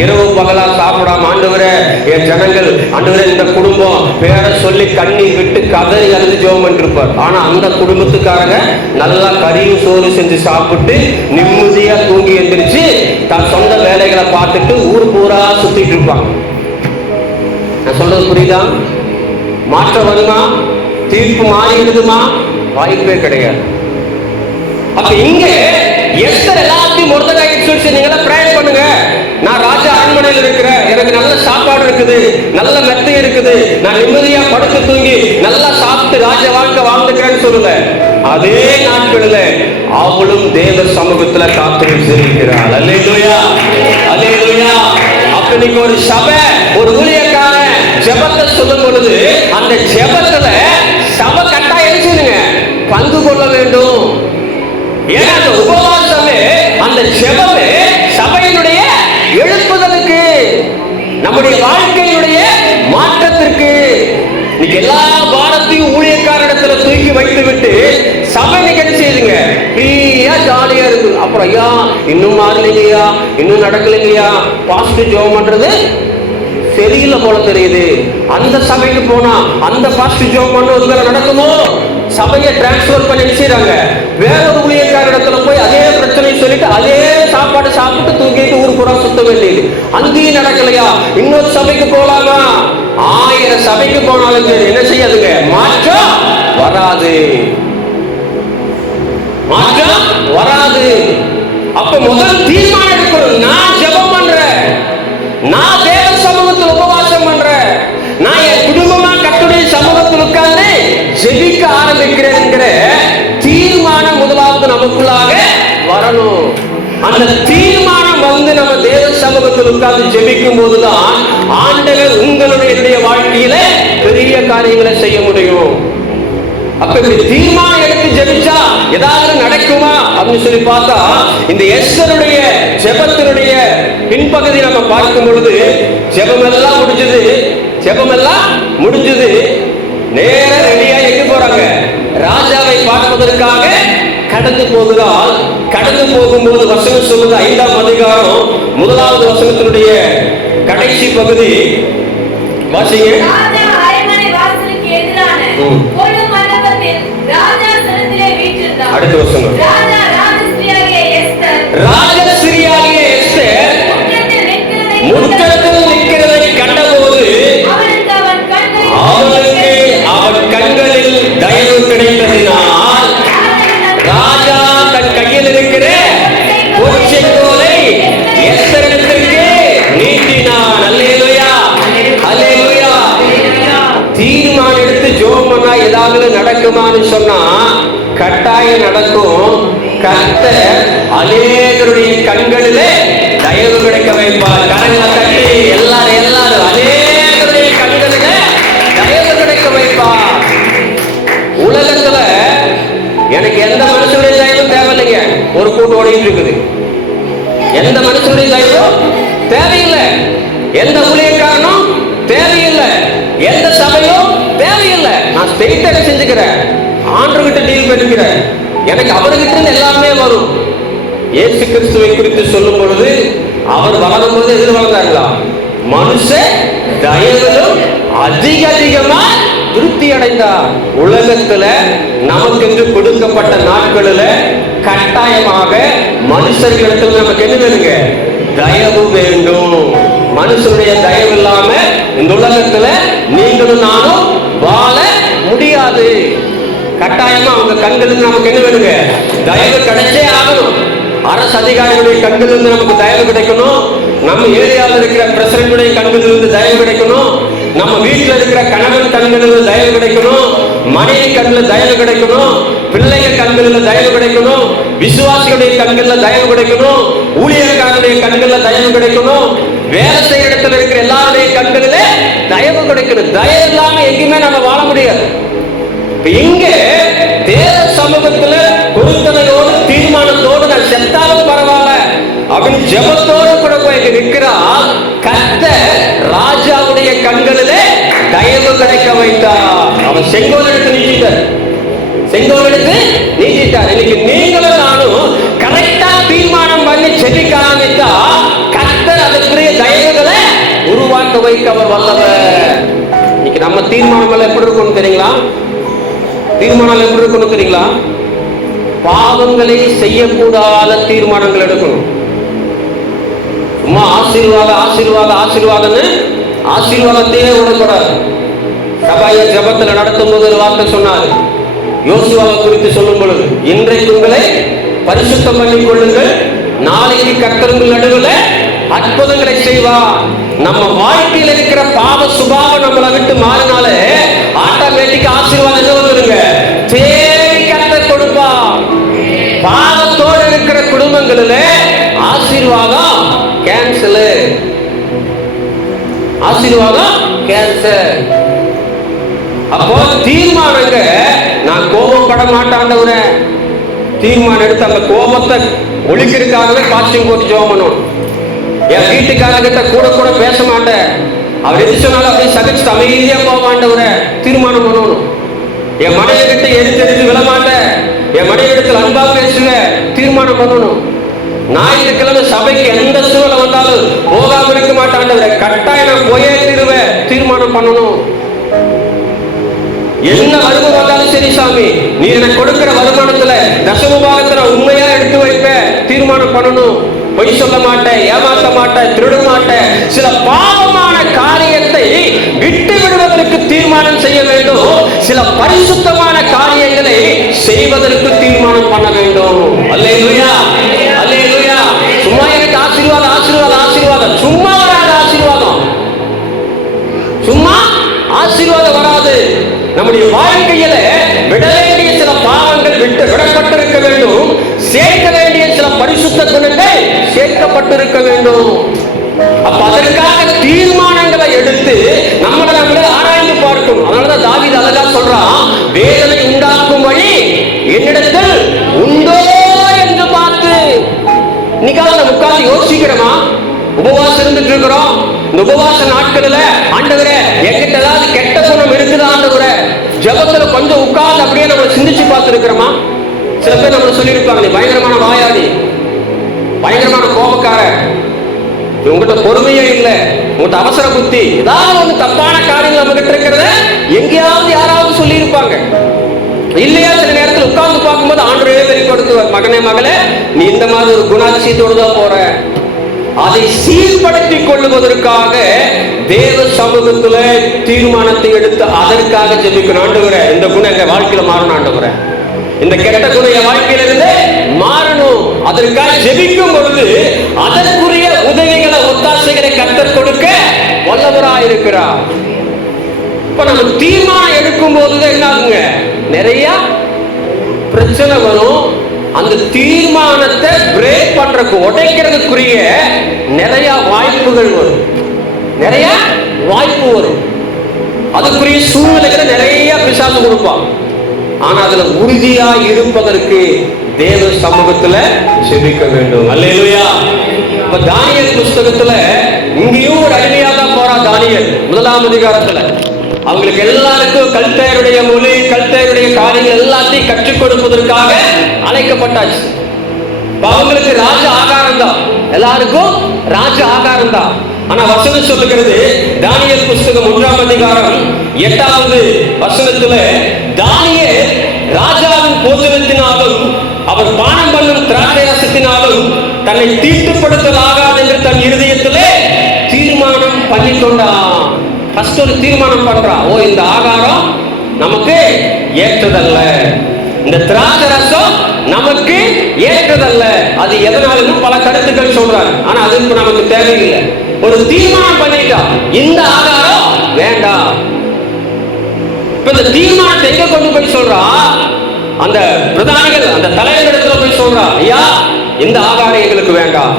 இரவு பகலா சாப்பிடாம, ஆண்டவரே என் ஜனங்கள், ஆண்டவரே இந்த குடும்பம் பேரை சொல்லி கண்ணீர் விட்டு கதறி அழுது ஜெபம் பண்ணிட்டு இருப்பார். ஆனா அந்த குடும்பத்துக்காரங்க நல்லா கறியும் சோறு செஞ்சு சாப்பிட்டு நிம்மதியா தூங்கி எந்திரிச்சு தன் சொந்த வேலைகளை பார்த்துட்டு ஊர் பூரா சுத்திட்டு இருப்பாங்க. நான் சொல்றது புரியுதா? மாற்றம் வருமா? தீர்ப்பு மாறிடுதுமா? வாய்ப்பே கிடையாது. அப்ப இங்க எஸ்தர் எல்லாத்தையும் மொர்தெகாய்க்கு சொல்லி, நீங்க எல்லாம் பிரேயர் பண்ணுங்க, நான் ராஜா அரண்மனையில் இருக்கிறேன், எனக்கு நல்ல சாப்பாடு இருக்குது, நல்ல மெத்தை இருக்குது, நான் நிம்மதியா படுத்து தூங்கி நல்லா சாப்பிட்டு ராஜ வாழ்க்கை வாழ்ந்துக்கிறேன்னு சொல்லல. அதே நாட்களில் அவளும் தேவ சமூகத்துல காத்திருக்கிறாள். அல்லேலூயா, அல்லேலூயா. அப்ப இன்னைக்கு ஒரு சபை, ஒரு ஊழியக்காரன் ஜெபத்தை சொல்லும் பொழுது அந்த ஜெபத்துல சபை கட்டாயம் செய்யுங்க, பங்கு கொள்ள வேண்டும். ஏன்னா அந்த உபவாசமே, அந்த ஜெபமே சபையினுடைய எழுப்புதலுக்கு, நம்முடைய வாழ்க்கையினுடைய மாற்றத்திற்கு. இன்னைக்கு எல்லா பாரத்தையும் ஊழியக்காரத்துல தூக்கி வைத்து விட்டு சபை நிகழ்ச்சி செய்யுங்க, ஃப்ரீயா ஜாலியா இருக்கு. அப்புறம் ஐயா இன்னும் மாறலைங்கய்யா, இன்னும் நடக்கலைங்கய்யா, பாஸ்ட் ஜெபம் பண்றது சரியில்லை போல தெரியுது. அந்த சபைக்கு போனா அந்த பாஸ்ட் ஜெபம் பண்ண ஒரு வேலை நடக்குமோ, சபையை டிரான்ஸ்பர் பண்ணி செய்யறாங்க, வேறொரு ஊழியக்கார இடத்துல போய் அதே பிரச்சனை சொல்லிட்டு அதே சாப்பாடு சாப்பிட்டு தூக்கிட்டு ஊர் பூரா சுத்த வேண்டியது. அங்கேயும் நடக்கலையா, இன்னொரு சபைக்கு போலாமா? 1000 சபைக்கு போனாலும் சரி என்ன செய்யாதுங்க, மாற்றம் வராது, மாற்றம் வராது. அப்ப முதல் தீர்மானம் எடுக்கணும், நான் ஜெபம் பண்றேன், நான் தேவ சமூகத்தில் உபவாசம் பண்றேன், நான் என் குடும்பமா கர்த்தருடைய சமூகத்தில் உட்கார்ந்து ஜெபிக்க ஆரம்பிக்கிறேன் என்கிற தீர்மானம் முதலாவது நமக்குள்ளாக வரணும். அந்த தீர்மானம் வந்து நம்ம தேவ சமூகத்தில் உட்கார்ந்து ஜெபிக்கும் போதுதான் ஆண்டவர் உங்களுடைய வாழ்க்கையில பெரிய காரியங்களை செய்ய முடியும். அப்ப இப்படி தீர்மானம் எடுத்து ஜெபிச்சா ஏதாவது நடக்குமா அப்படின்னு சொல்லி பார்த்தா, இந்த எஸ்தருடைய ஜெபத்தினுடைய பின்பகுதி நம்ம பார்க்கும் பொழுது ஜெபம் எல்லாம் முடிஞ்சது, ஜெபம் எல்லாம் முடிஞ்சது, நேர ரெடியா எங்க போறாங்க, ராஜாவை பார்ப்பதற்காக கடந்து போகிறாள். கடந்து போகும்போது வசனம் சொல்லுது, 5ஆம் அதிகாரம் 1வது வசனத்தினுடைய கடைசி பகுதி வாசிங்க. அடுத்த வசனம், ராஜஸ்திரியாகிய எஸ்தர் முற்றத்தில் நிற்கிறதை கண்டபோது அவளுக்கு அவன் கண்களில் தயவு கிடைத்ததினால் ராஜா தன் கையில் இருக்கிற பொற்செங்கோலை எஸ்தரிடத்திற்கு நீட்டினான். அல்லேலூயா, அல்லேலூயா. தீர்மானம் எடுத்து ஜெபம் பண்ணா ஏதாவது நடக்குமான்னு சொன்னா கட்டாயம் நடக்கும். கர்த்தர் அநேகருடைய கண்களிலே தயவு கிடைக்க வைப்பார். கரங்களை தட்டி எல்லாரும் அநேகருடைய கண்களிலே தயவு கிடைக்க வைப்பார். உலகத்துல எனக்கு எந்த மனுஷனுடைய தயவும் தேவையில்லைங்க. ஒரு கூட்டு ஓடிட்டு இருக்குது. எந்த மனுஷனுடைய தயவும் தேவையில்லை. எந்த ஊழியக்காரனும் தேவையில்லை. எந்த சபையும் தேவையில்லை. நான் ஸ்ட்ரெயிட்டா செஞ்சுக்கிறேன். ஆண்டவர்கிட்ட டீல் பண்ணிக்கிறேன். எனக்கு அவர்கிட்ட இருந்து எல்லாமே வரும். இயேசு கிறிஸ்துவை குறித்து சொல்லும் பொழுது அவர் வளரும் போது எதிர் வளர்ந்தாங்களா? மனுஷ தயவிலும் அதிகமா திருப்தி அடைந்தார். உலகத்துல நமக்கென்று கொடுக்கப்பட்ட நாட்களில் கட்டாயமாக மனுஷர்களிடத்தில் நமக்கு என்ன வேணுங்க? தயவு வேண்டும். மனுஷனுடைய தயவு இல்லாம இந்த உலகத்துல நீங்களும் நானும் வாழ முடியாது. கட்டாயமா அவங்க கண்களுக்கு நமக்கு என்ன வேணுங்க? தயவு கிடைச்சே ஆகணும். அரசு அதிகாரிகளுடைய கண்களிலிருந்து நமக்கு தயவு கிடைக்கணும். நம்ம ஏரியாவில் இருக்கிற பிரசிடண்டுடைய கண்களிலிருந்து தயவு கிடைக்கணும். நம்ம வீட்டில் இருக்கிற கணவன் கண்களில் தயவு கிடைக்கணும். மனைவி கண்ணில் தயவு கிடைக்கணும். பிள்ளைங்க கண்களில் தயவு கிடைக்கணும். விசுவாசிகளுடைய கண்களில் தயவு கிடைக்கணும். ஊழியர்களுடைய கண்களில் தயவு கிடைக்கணும். வேலை செய்ய இடத்துல இருக்கிற எல்லாருடைய கண்களிலே தயவு கிடைக்கணும். தயவு இல்லாம எங்கேயுமே நம்ம வாழ முடியாது. இங்க தேவ சமூகத்துல பொருத்தனையோடு தீர்மானத்தோடு நான் செத்தாலும் பரவாயில்ல அப்படின்னு ஜெபத்தோடு கூட போய் நிற்கிறார். கர்த்தர் ராஜாவுடைய கண்களிலே தயவு கிடைக்க வைத்தார். அவன் செங்கோல் எடுத்து நீட்டிட்டார். இன்னைக்கு நீங்களும் நானும் கரெக்டா தீர்மானம் பண்ணி செடிக்க ஆரம்பித்தா கர்த்தர் அதற்குரிய தயவுகளை உருவாக்க வைக்க அவர் வல்லவர். இன்னைக்கு நம்ம தீர்மானம் எப்படி இருக்கும்னு தெரியுங்களா? தீர்மானம் எப்படி இருக்கணும் தெரியுங்களா? பாவங்களை செய்யக்கூடாத தீர்மானங்கள் எடுக்கணும். சும்மா ஆசீர்வாதம்னு ஆசீர்வாதத்தையே விடக்கூடாது. சபைய ஜபத்தில் நடத்தும் போது ஒரு வார்த்தை சொன்னார். யோசுவாவை குறித்து சொல்லும் பொழுது, இன்றைக்கு உங்களை பரிசுத்தம் பண்ணிக் கொள்ளுங்கள், நாளைக்கு கர்த்தர் உங்கள் நடுவில் அற்புதங்களை செய்வார். நம்ம வாழ்க்கையில் இருக்கிற பாவ சுபாவம் நம்மளை விட்டு மாறினாலே ஆட்டோமேட்டிக் ஆசீர்வாதம் என்ன வந்துருங்க? தேடி கர்த்தர் கொடுப்பார். பாவத்தோடு இருக்கிற குடும்பங்களில் ஆசீர்வாதம் கேன்சல். அப்போ தீர்மானங்க, நான் கோபப்பட மாட்டாண்டவர தீர்மானம் எடுத்து அந்த கோபத்தை ஒழிக்கிறதுக்காகவே பாஸ்டிங் போட்டு ஜெபம் பண்ணணும். என் வீட்டுக்காரங்கிட்ட கூட பேச மாட்டேன். அவர் எது சொன்னாலும் அப்படியே சகிச்சு அமைதியா போவாண்டவர தீர்மானம் பண்ணணும். என் மனைவி கிட்ட எடுத்து விட மாட்டேன். என் மனைவி இடத்துல அன்பா பேசுவேன் தீர்மானம் பண்ணணும். ஞாயிற்றுக்கிழமை சபைக்கு எந்த சூழலை வந்தாலும் போகாம இருக்க மாட்டாண்டவர கட்டாயம் நான் போயே தீருவேன் தீர்மானம் பண்ணணும். என்ன வருமானம் வந்தாலும் சரி சாமி, நீ எனக்கு கொடுக்கிற வருமானத்துல தசம பாகத்துல உண்மையா எடுத்து வைப்ப தீர்மானம் பண்ணணும். பொய் சொல்ல மாட்டேன், ஏமாற்ற மாட்டேன், திருட மாட்டேன். சில பாவமான காரியத்தை விட்டு விடுவதற்கு தீர்மானம் செய்ய வேண்டும். சில பரிசுத்தமான காரியங்களை செய்வதற்கு தீர்மானம் பண்ண வேண்டும். அல்லேலூயா, அல்லேலூயா. சும்மா எனக்கு ஆசீர்வாதம் ஆசீர்வாதம் ஆசீர்வாதம் சும்மா வராது. சும்மா ஆசீர்வாதம் வராது. நம்முடைய வாழ்க்கையில விட வேண்டிய சில பாவங்கள் விடப்பட்டிருக்க வேண்டும். சேர்க்க வேண்டிய சில பரிசுத்த குணங்கள் சேர்க்கப்பட்டிருக்க வேண்டும். அப்ப அதற்காக தீர்மானங்களை எடுத்து நம்மளை ஆராய்ந்து பார்க்கணும். அதனாலதான் தாவீது அழகா சொல்றான், வேதனை உண்டாக்கும் வழி என்னிடத்தில் உண்டோ என்று பார்த்து. இன்னைக்காக நம்ம உட்கார்ந்து யோசிக்கிறோமா? உபவாசம் இருந்துட்டு இருக்கிறோம். இந்த உபவாச நாட்களில் ஆண்டவரே என்கிட்ட ஏதாவது கெட்ட குணம் இருக்குதா ஆண்டவரே? ஜபத்துல கொஞ்சம் உட்கார்ந்து அப்படியே நம்ம சிந்திச்சு பார்த்து இருக்கிறோமா? சில பேர் நம்மளை சொல்லியிருப்பாங்க, நீ பயங்கரமான வாயாடி, பயங்கரமான கோபக்கார, உங்ககிட்ட பொறுமையே இல்லை, உங்கள்கிட்ட அவசர புத்தி, ஏதாவது ஒன்று தப்பான காரியங்கள் நம்ம கிட்ட இருக்கிறத எங்கேயாவது யாராவது சொல்லி இருப்பாங்க. இல்லையா? சில நேரத்தில் உட்கார்ந்து பார்க்கும்போது ஆண்டவரே வெளிப்படுத்துவார், மகனே மகளே நீ இந்த மாதிரி ஒரு குணாதிசயத்தோடு தான் போற. அதை சீர்படுத்திக் கொள்ளுவதற்காக தேவ சமூகத்துல தீர்மானத்தை எடுத்து அதற்காக ஜெபிக்கணும். ஆண்டவரே இந்த குணம் எங்க வாழ்க்கையில மாறணும், ஆண்டவரே இந்த கெட்ட குணம் என் வாழ்க்கையில இருந்து மாறணும். அதற்காக ஜெபிக்கும் பொழுது அதற்குரிய உதவிகளை ஒத்தாசைகளை கர்த்தர் கொடுக்க வல்லவராயிருக்கிறார். இப்ப நம்ம தீர்மானம் எடுக்கும் போதுதான் என்ன ஆகுங்க? நிறைய பிரச்சனை வரும், அந்த தீர்மானத்தை பிரேக் பண்றதுக்கு, உடைக்கிறதுக்குரிய நிறைய வாய்ப்புகள் வரும், நிறைய வாய்ப்பு வரும். அதுக்குரிய சூழ்நிலைகளை நிறைய பிசாசு கொடுப்பான். ஆனா அதுல உறுதியா இருப்பதற்கு தேவ சமூகத்துல செபிக்க வேண்டும். அல்லேலூயா. இப்ப தானியேல் புஸ்தகத்துல இங்கேயும் ஒரு அடிமையா தான் போறா தானியேல். 1ஆம் அதிகாரத்துல அவங்களுக்கு எல்லாருக்கும் கல்தேயருடைய மொழி, கல்தேயருடைய காரியங்கள் எல்லாத்தையும் கற்றுக் கொடுப்பதற்காக அழைக்கப்பட்டாச்சு. அவங்களுக்கு ராஜ ஆகாரம் தான், எல்லாருக்கும் ராஜ ஆகாரம் தான். ஆனா வசனம் சொல்லுகிறது, தானியேல் புஸ்தகம் 1ஆம் அதிகாரம் 8வது வசனத்துல, தானியேல் ராஜாவின் போஜனத்தினாலும் அவர் பானம் பண்ணும் திராட்சை ரசத்தினாலும் தன்னை தீட்டுப்படுத்தலாகாது என்று தன் இருதயத்திலே தீர்மானம் பண்ணி கொண்டான். ஃபர்ஸ்ட் ஒரு தீர்மானம் பண்றான். ஓ, இந்த ஆகாரம் நமக்கு ஏற்றதல்ல, இந்த திராட்சை ரசம் நமக்கு ஏற்றதல்ல. அது எதனாலும் பல கருத்துக்கள் சொல்றாங்க. ஆனா அது இப்ப நமக்கு தேவையில்லை. ஒரு தீர்மானம் பண்ணிட்டா, இந்த ஆகாரம் வேண்டாம். இப்ப இந்த தீர்மானத்தை எங்க கொண்டு போய் சொல்றா? அந்த பிரதானிகள், அந்த தலைவரிடத்துல போய் சொல்றா, ஐயா, இந்த ஆகாரம் எங்களுக்கு வேண்டாம்,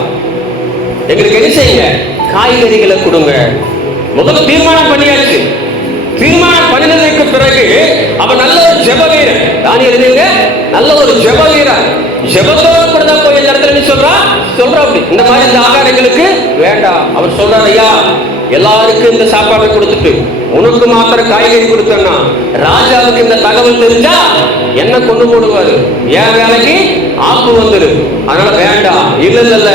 எங்களுக்கு என்ன செய்யுங்க, காய்கறிகளை கொடுங்க. முதல்ல தீர்மானம் பண்ணியாச்சு. தீர்மானம் பண்ணினதுக்கு பிறகு அவன் நல்ல ஒரு ஜெப வீரன். தானியேல் நல்ல ஒரு ஜெப வீரன். ஜெபத்தோடு கூட தான் போய் இந்த இடத்துல சொல்றா அப்படி, இந்த மாதிரி இந்த ஆகாரங்களுக்கு வேண்டாம். அவர் சொல்றாரு, ஐயா, எல்லாருக்கும் இந்த சாப்பாடு கொடுத்துட்டு உனக்கு மாத்திரம் காய்கறி கொடுத்தா ராஜாவுக்கு இந்த தகவல் தெரிஞ்சா என்ன கொண்டு போடுவாரு, என் வேலைக்கு ஆப்பு வந்துரு, அதனால வேண்டாம். இல்ல,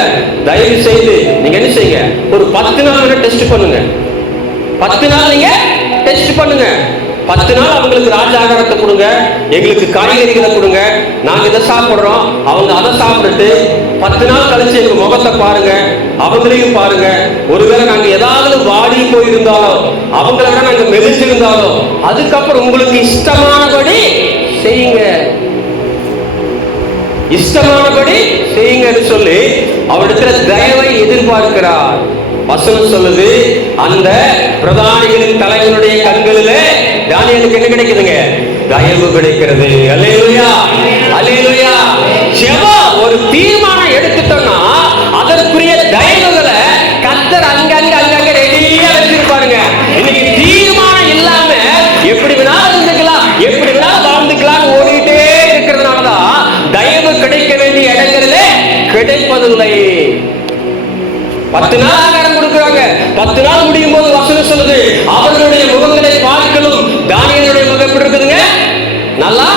தயவு செய்து நீங்க என்ன செய்யுங்க, ஒரு 10 நாள் டெஸ்ட் பண்ணுங்க. 10 நாள் நீங்க டெஸ்ட் பண்ணுங்க. 10 நாள் அவங்களுக்கு ராஜ ஆகாரத்தை கொடுங்க, எங்களுக்கு காய்கறிகளை கொடுங்க, நாங்க இதை சாப்பிடுறோம், அவங்க அதை சாப்பிட்டுட்டு 10 நாள் கழிச்சு எங்க முகத்தை பாருங்க, அவங்களையும் பாருங்க. ஒருவேளை நாங்க ஏதாவது வாடி போயிருந்தாலோ, அவங்கள விட நாங்க மெலிஞ்சிருந்தாலோ, அதுக்கப்புறம் உங்களுக்கு இஷ்டமானபடி செய்யுங்க, இஷ்டமானபடி செய்யுங்கன்னு சொல்லி அவரிடத்துல தயவை எதிர்பார்க்கிறார். வசனம் சொல்லுது, அந்த பிரதானிகளின் தலைவனுடைய கண்களிலே தானியேலுக்கு என்ன கிடைக்குதுங்க, தயவு கிடைக்கிறது. அல்லேலூயா, அல்லேலூயா. ஜெபம் ஒரு தீர்மானம் எடுத்துட்டோம்னா அதற்குரிய தயவுகளை கர்த்தர் அங்கங்க ரெடியா வச்சிருப்பாருங்க. இன்னைக்கு தீர்மானம் இல்லாம எப்படி வேணாலும் இருந்துக்கலாம், எப்படி வேணாலும் வாழ்ந்துக்கலாம் ஓடிட்டே இருக்கிறதுனாலதான் தயவு கிடைக்க வேண்டிய இடங்களிலே கிடைப்பதில்லை. 10 நாள் ஆகாரம் கொடுக்கிறாங்க. 10 நாள் முடியும் போது வசனம் சொல்லுது, அவர்களுடைய முகங்களை பார்க்கலும் தானியேலுடைய முகம் எப்படி இருக்குதுங்க, நல்லா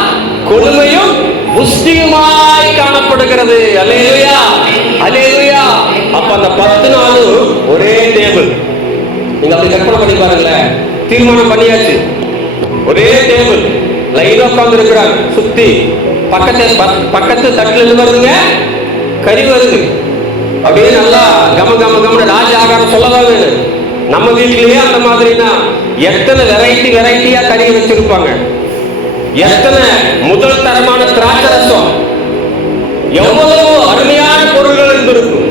கொழுமையும் புஷ்டியுமாய் காணப்படுகிறது. அல்லேலூயா, அல்லேலூயா. அப்ப அந்த 10 நாளும் ஒரே டேபிள். நீங்க அப்படி கற்பனை பண்ணி பாருங்களேன். தீர்மானம் பண்ணியாச்சு, ஒரே டேபிள், லைனா உட்கார்ந்து இருக்கிறாங்க. சுத்தி பக்கத்து தட்டுல இருந்து வருதுங்க கறி வருது. அப்படியே நல்லா கம ராஜ ஆகாரம் சொல்லதான் வேணும். நம்ம வீட்டிலேயே அந்த மாதிரினா எத்தனை வெரைட்டியா கறி வச்சிருப்பாங்க, எத்தனை முதல் தரமான திராட்சை ரசம், எவ்வளவு அருமையான பொருள்கள் இருந்திருக்கும்.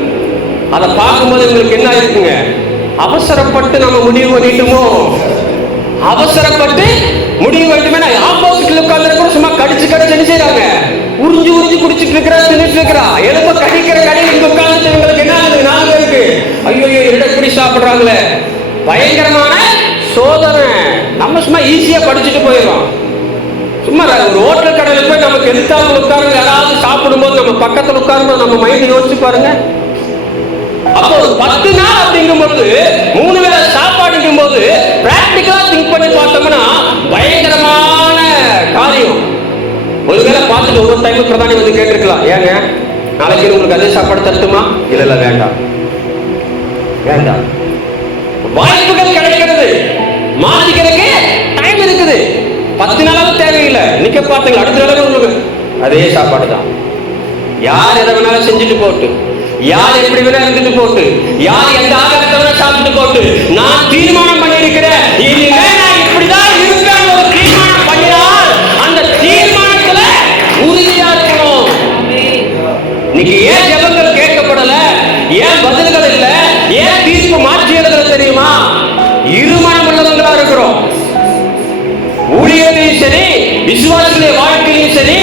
அதை பார்க்கும்போது எங்களுக்கு என்ன இருக்குங்க, அவசரப்பட்டு நம்ம முடிவு பண்ணிட்டுமோ, அவசரப்பட்டு முடிவு பண்ணிட்டுமே. ஆப்போசிட்ல உட்கார்ந்து சும்மா கடிச்சு என்ன செய்யறாங்க, உறிஞ்சு குடிச்சிட்டு இருக்கிறா, தின்னுட்டு இருக்கிறா, எலும்ப கடிக்கிற கடையில் இங்க உட்கார்ந்து இவங்களுக்கு என்ன ஆகுது, 4 பேருக்கு ஐயோ இடப்படி சாப்பிடுறாங்களே, பயங்கரமான சோதனை. நம்ம சும்மா ஈஸியா படிச்சுட்டு போயிடும். சும்மா ஒரு ஹோட்டல் கடையில் போய் நமக்கு எதிர்த்தாலும் உட்கார்ந்து யாராவது சாப்பிடும்போது நம்ம பக்கத்துல உட்காரும்போது நம்ம மைண்ட் யோசிச்சு பாருங்க. அப்போ 10 நாள் அப்படிங்கும் போது 3 வேளை சாப்பாடுங்கும் போது பிராக்டிகலா திங்க் பண்ணி பார்த்தோம்னா பயங்கரமான காரியம். ஒருவேளை பார்த்துட்டு ஒவ்வொரு டைம் பிரதானி வந்து கேட்டிருக்கலாம், ஏங்க நாளைக்கு உங்களுக்கு அதே சாப்பாடு தட்டுமா? இல்ல வேண்டாம், வேண்டாம். வாய்ப்புகள் கிடைக்கிறது, மாத்திக்கிறதுக்கு டைம் இருக்குது. 10 நாளாவது தேவையில்லை. நிக்க பார்த்தீங்களா, அடுத்த நாளாவது உங்களுக்கு அதே சாப்பாடு தான். யார் எதை வேணாலும் செஞ்சுட்டு போட்டு, யார் எப்படி வேணா இருந்துட்டு போட்டு, யார் எந்த ஆகாரத்தை வேணா சாப்பிட்டு போட்டு, நான் தீர்மானம் பண்ணியிருக்கிறேன் இனிமே நான் இப்படிதான் இருப்பேன். ஒரு தீர்மானம் பண்ணினால் அந்த தீர்மானத்துல உறுதியா இருக்கணும். இன்னைக்கு ஏன் ஜெபங்கள் கேட்கப்படல, ஏன் பதில்கள் இல்ல, ஏன் தீர்ப்பு மாற்றி எழுதுற தெரியுமா? இருமனம் உள்ளவங்களா இருக்கிறோம். ஊழியத்தையும் சரி, விசுவாசத்திலே வாழ்க்கையிலும் சரி,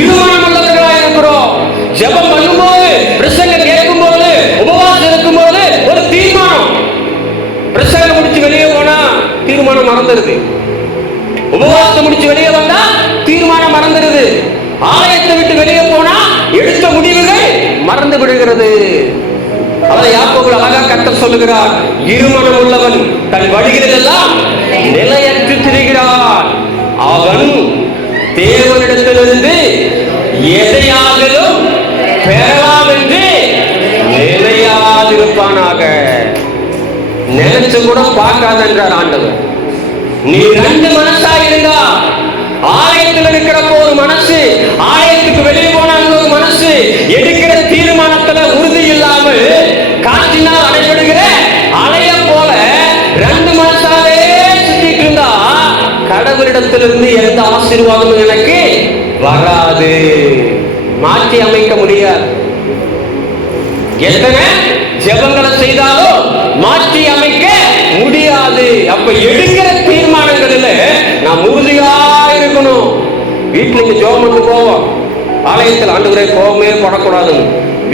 இருமனம் உள்ளவர்களா இருக்கிறோம். மறந்துடுது. உபவாசத்தை முடிச்சு வெளியே வந்தா தீர்மானம் மறந்துடுது. ஆலயத்தை விட்டு வெளியே போனா எடுத்த முடிவுகள் மறந்து விடுகிறது. அவரை யாக்கோபு அழகா கர்த்தர் சொல்லுகிறார், இருமனம் உள்ளவன் தன் வழிகளெல்லாம் நிலையற்று திரிகிறான். அவன் தேவனிடத்திலிருந்து எதையாகிலும் பெறலாம் என்று நிலையாதிருப்பானாக. நினைச்சு கூட பார்க்காத என்றார் ஆண்டவர். நீ ரெண்டு மனசா இருந்தா, ஆலயத்தில் இருக்கிறப்போ ஒரு மனசு, ஆலயத்துக்கு வெளியே போன ஒரு மனசு, எடுக்கிற தீர்மானத்துல உறுதி இல்லாமல் காற்றினால் அடைபடுகிற அலைய போல ரெண்டு மனசாலே சுத்திட்டு இருந்தா கடவுளிடத்திலிருந்து எந்த ஆசீர்வாதமும் எனக்கு வராது. மாற்றி அமைக்க முடியாது. எத்தனை ஜெபங்களை செய்தாலும் மாற்றி அமைக்க முடியாது. அப்ப எடுக்கிற தீர்மானங்களில் நாம் உறுதியா இருக்கணும். வீட்டுல இங்க ஜெபம் பண்ணி போவோம், ஆலயத்தில் ஆண்டவரே கோபமே படக்கூடாது.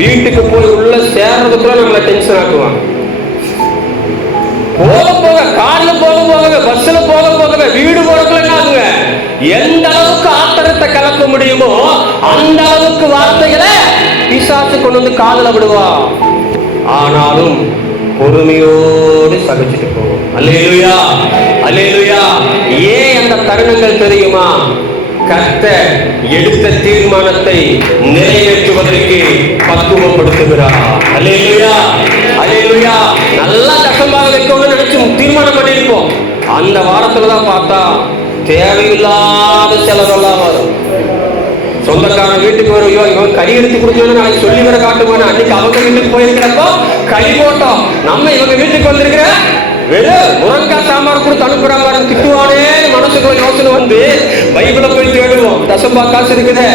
வீட்டுக்கு போய் உள்ள சேர்றதுக்குள்ள நம்மளை டென்ஷன் ஆக்குவாங்க. போக போக கார்ல போக போகவே, பஸ்ல போக போகவே, வீடு போறதுல எந்த அளவுக்கு ஆத்திரத்தை கலக்க முடியுமோ அந்த அளவுக்கு வார்த்தைகளை பிசாசு கொண்டு வந்து காதுல விடுவா. ஆனாலும் பொறுமையோடு சகிச்சுட்டு போவோம். அல்லேலூயா, அல்லேலூயா. ஏன் அந்த தருணங்கள் தெரியுமா? கர்த்தர் எடுத்த தீர்மானத்தை நிறைவேற்றுவதற்கு பக்குவப்படுத்துகிறார். அல்லேலூயா, அல்லேலூயா. நல்லா கஷ்டமாக வைக்கணும்னு நினைச்சு தீர்மானம் பண்ணிருப்போம். அந்த வாரத்துல தான் பார்த்தா தேவையில்லாத செலவெல்லாம் வரும். சொந்தக்காரன் வீட்டுக்கு வரும், இவன் கறி எடுத்து கொடுக்கணும் நாளைக்கு சொல்லி வர காட்டுவானு. அன்னைக்கு அவங்க வீட்டுக்கு போயிருக்கிறப்போ கறி போட்டோம், நம்ம இவங்க வீட்டுக்கு வந்திருக்கிற வெறும் முருங்காய் சாம்பார் கொடுத்து அனுப்புற மாதிரி திட்டுவானே மனசுக்குள்ள யோசனை வந்து பைபிளை போய் தேடுவோம். தசம்பா காசு இருக்குது,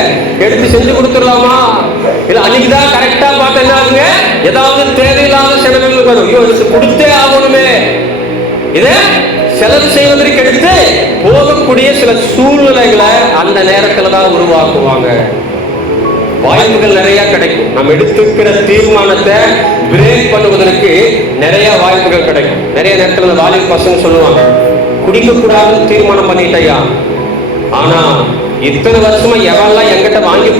எடுத்து செஞ்சு கொடுத்துடலாமா? இல்ல அன்னைக்குதான் கரெக்டா பார்த்து என்ன ஆகுங்க, ஏதாவது தேவையில்லாத செலவுகள் வரும். ஐயோ இது கொடுத்தே ஆகணுமே. இத செலவு செய்வதற்கு எடுத்து போகக்கூடிய சில சூழ்நிலைகளை அந்த நேரத்துல தான் உருவாக்குவாங்க. வாய்ப்புகள் நிறைய கிடைக்கும். நம்ம எடுத்துக்கிற தீர்மானத்தை பிரேக் பண்ணுவதற்கு நிறைய வாய்ப்புகள் கிடைக்கும். நிறைய நேரத்துல வாலிப பசங்க சொல்லுவாங்க, குடிக்க கூடாதுன்னு தீர்மானம் பண்ணிட்டையா, ஆனா இத்தனை வருஷமா எவெல்லாம் எங்கிட்ட வாங்கி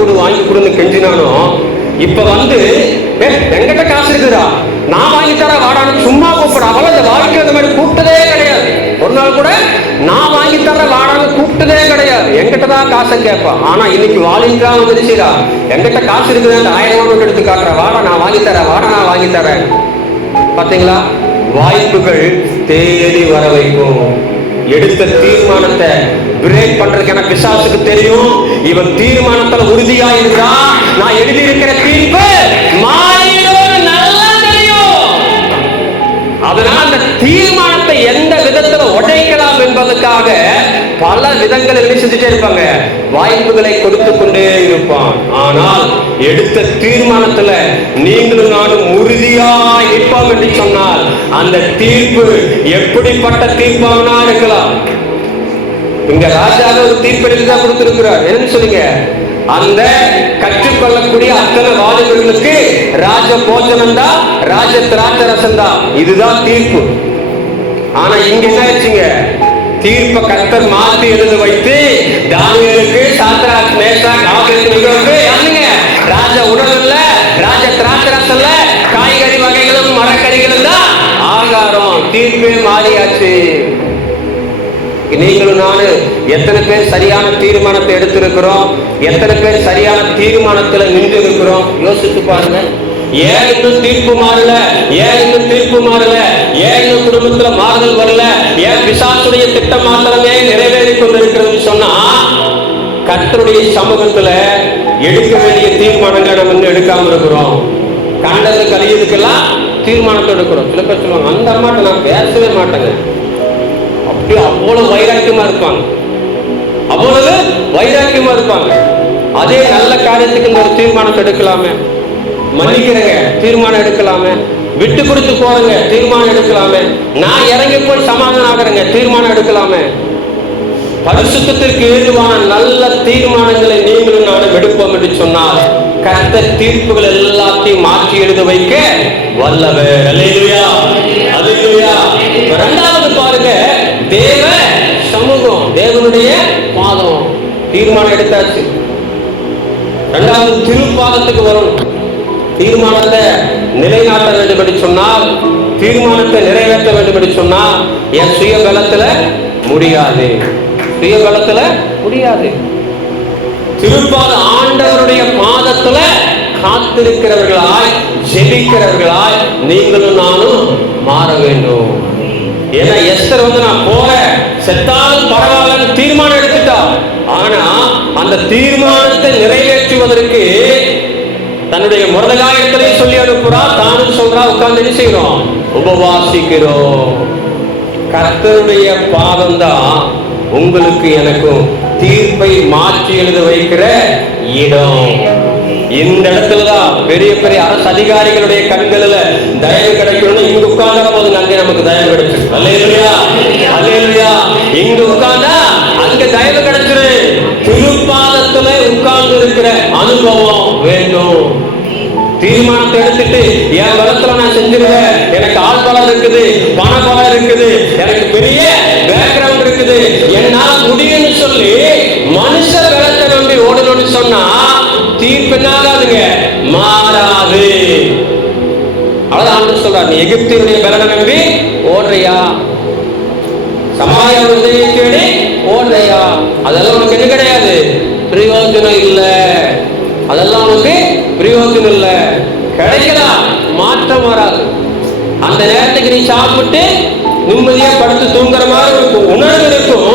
கொடுன்னு கெஞ்சினானோ இப்ப வந்து எங்கிட்ட காசு இருக்குதா, நான் வாங்கி தர வாடான்னு சும்மா கூப்பிட. அவள இந்த வாழ்க்கை அந்த மாதிரி கூப்பிட்டதே கிடையாது. ஒரு நாள் கூட நான் வாங்கி தர வாடான்னு கூப்பிட்டதே கிடையாது. எங்கிட்ட தான் காசை கேட்பான். ஆனா இன்னைக்கு வாலிங்கா வந்துருச்சுடா, எங்கிட்ட காசு இருக்குது, 1000 ரூபாய் எடுத்து காட்டுற, வாடா நான் வாங்கி தரேன், வாடா நான் வாங்கி தரேன். பாத்தீங்களா, வாய்ப்புகள் தேடி வர வைக்கும். எடுத்த தீர்மானத்தை பிரேக் பண்றதுக்கு எனக்கு பிசாசுக்கு தெரியும். இவன் தீர்மானத்துல உறுதியா இருந்தா நான் எழுதி இருக்கிற தீர்ப்பு மாறிடும் நல்லா தெரியும். அதனால அந்த தீர்மானத்தை எந்த விதத்துல உடைக்கலாம் என்பதற்காக பல விதங்கள் என்ன செஞ்சுட்டே இருப்பாங்க, வாய்ப்புகளை கொடுத்து கொண்டே இருப்பான். ஆனால் எடுத்த தீர்மானத்துல நீங்களும் நானும் உறுதியா இருப்போம் என்று சொன்னால் அந்த தீர்ப்பு எப்படிப்பட்ட தீர்ப்பாக இருக்கலாம். இங்க ராஜாவை ஒரு தீர்ப்பெடுத்து தான் கொடுத்திருக்கிறார். என்னன்னு சொல்லுங்க, அந்த கற்றுக்கொள்ளக்கூடிய அத்தனை வாலிபர்களுக்கு ராஜ போஜனம் தான், ராஜ திராட்சை ரசம் தான், இதுதான் தீர்ப்பு. ஆனா இங்க என்ன ஆச்சுங்க, தீர்ப்பை கர்த்தர் மாற்றி எழுத வைத்து தானியேலுக்கு, சாத்ராக், மேஷாக், ஆபேத்நேகோவுக்கு ராஜ உணவு இல்ல, ராஜ திராட்சை ரசம் இல்ல, காய்கறி வகைகளும் மரக்கறிகளும் தான் ஆகாரம். தீர்ப்பே மாறியாச்சு. நீங்களும் நானும் எத்தனை பேர் சரியான தீர்மானத்தை எடுத்திருக்கிறோம், எத்தனை பேர் சரியான தீர்மானத்துல நின்று இருக்கிறோம் யோசித்து பாருங்க. ஏன் இன்னும் தீர்ப்பு மாறல, ஏன் இன்னும் தீர்ப்பு மாறல, ஏன் இன்னும் குடும்பத்துல மாறுதல் வரல, ஏன் பிசாசுடைய திட்டம் மாத்திரமே நிறைவேறி கொண்டிருக்கிறது சொன்னா கர்த்தருடைய சமூகத்துல எடுக்க வேண்டிய தீர்மானங்களை நம்ம இன்னும் எடுக்காம இருக்கிறோம். கண்டது கழியதுக்கெல்லாம் தீர்மானத்தை எடுக்கிறோம். சில பேர் சொல்லுவாங்க, அந்த அம்மாட்ட நான் பேசவே மாட்டேங்க, அப்படி அவ்வளவு வைராக்கியமா இருப்பாங்க, அவ்வளவு வைராக்கியமா இருப்பாங்க. அதே நல்ல காரியத்துக்கு இந்த ஒரு தீர்மானத்தை எடுக்கலாமே, மன்னிக்கிறேங்க தீர்மானம் எடுக்கலாமே, விட்டு கொடுத்து போறேங்க தீர்மானம் எடுக்கலாமே, நான் இறங்கி போய் சமாதானம் ஆகிறேங்க தீர்மானம் எடுக்கலாமே. பரிசுத்தத்திற்கு ஏதுவான நல்ல தீர்மானங்களை நீங்களும் நானும் எடுப்போம் என்று சொன்னால் கர்த்தர் தீர்ப்புகள் எல்லாத்தையும் மாற்றி எழுத வைக்க வல்லவர். அல்லேலூயா, அல்லேலூயா. இரண்டாவது பாருங்க, தேவ சமூகம், தேவனுடைய பாதம். தீர்மானம் எடுத்தாச்சு. இரண்டாவது திருப்பாதத்துக்கு வரணும். தீர்மானத்தை நிலைநாட்ட வேண்டும் என்று சொன்னால், தீர்மானத்தை நிறைவேற்ற வேண்டும் என்று சொன்னால் என் சுய பலத்துல முடியாது, சுய பலத்துல முடியாது. திருப்பாத ஆண்டவருடைய பாதத்துல காத்திருக்கிறவர்களாய் ஜெபிக்கிறவர்களாய் நீங்களும் நானும் மாற வேண்டும். ஏன்னா எஸ்தர் நான் போறேன், செத்தாலும் பரவாயில்லன்னு தீர்மானம் எடுத்துட்டா. ஆனா அந்த தீர்மானத்தை நிறைவேற்றுவதற்கு தன்னுடைய முரதகாயத்திலே சொல்லி அனுப்புறா, தானும் சொல்றா, உட்கார்ந்து என்ன செய்யறோம், உபவாசிக்கிறோம். கர்த்தருடைய பாதம் தான் உங்களுக்கு எனக்கும் தீர்ப்பை மாற்றி எழுத வைக்கிற இடம். இந்த இடத்துலதான் பெரிய பெரிய அரசு அதிகாரிகளுடைய கண்களில் தயவு கிடைக்கணும்னு இங்க உட்கார்ந்தா போதும், அங்கே நமக்கு தயவு கிடைச்சிடும். அல்லேலூயா, அல்லேலூயா. இங்க உட்கார்ந்தா அங்க தயவு கிடைச்சிரு. திருப்பாதத்துல உட்கார்ந்து இருக்கிற அனுபவம் வேண்டும். தீர்மானத்தை எடுத்துட்டு என் பலத்துல நான் செஞ்சிருவேன், எனக்கு ஆள் பலம் இருக்குது, பண பலம் இருக்குது, எனக்கு பெரிய பேக்ரவுண்ட் இருக்குது, என்னால் முடியும்னு சொல்லி மனுஷ பலத்தை நம்பி ஓடணும்னு சொன்னா தீர்ப்பு என்னாகாதுங்க, மாறாது. அவ்வளவுதான் ஆண்டு சொல்றாரு, நீ எகிப்தினுடைய பலனை நம்பி ஓடுறியா, சமாரியாவுடைய உதவியை தேடி ஓடுறியா, அதெல்லாம் உனக்கு என்ன கிடையாது, பிரயோஜனம் இல்லை. அதெல்லாம் உனக்கு பிரயோஜனம் இல்லை. கிடைக்கலாம், மாற்றம் வராது. அந்த நேரத்துக்கு நீ சாப்பிட்டு நிம்மதியா படுத்து தூங்குற மாதிரி இருக்கும், உணர்வு இருக்கும்.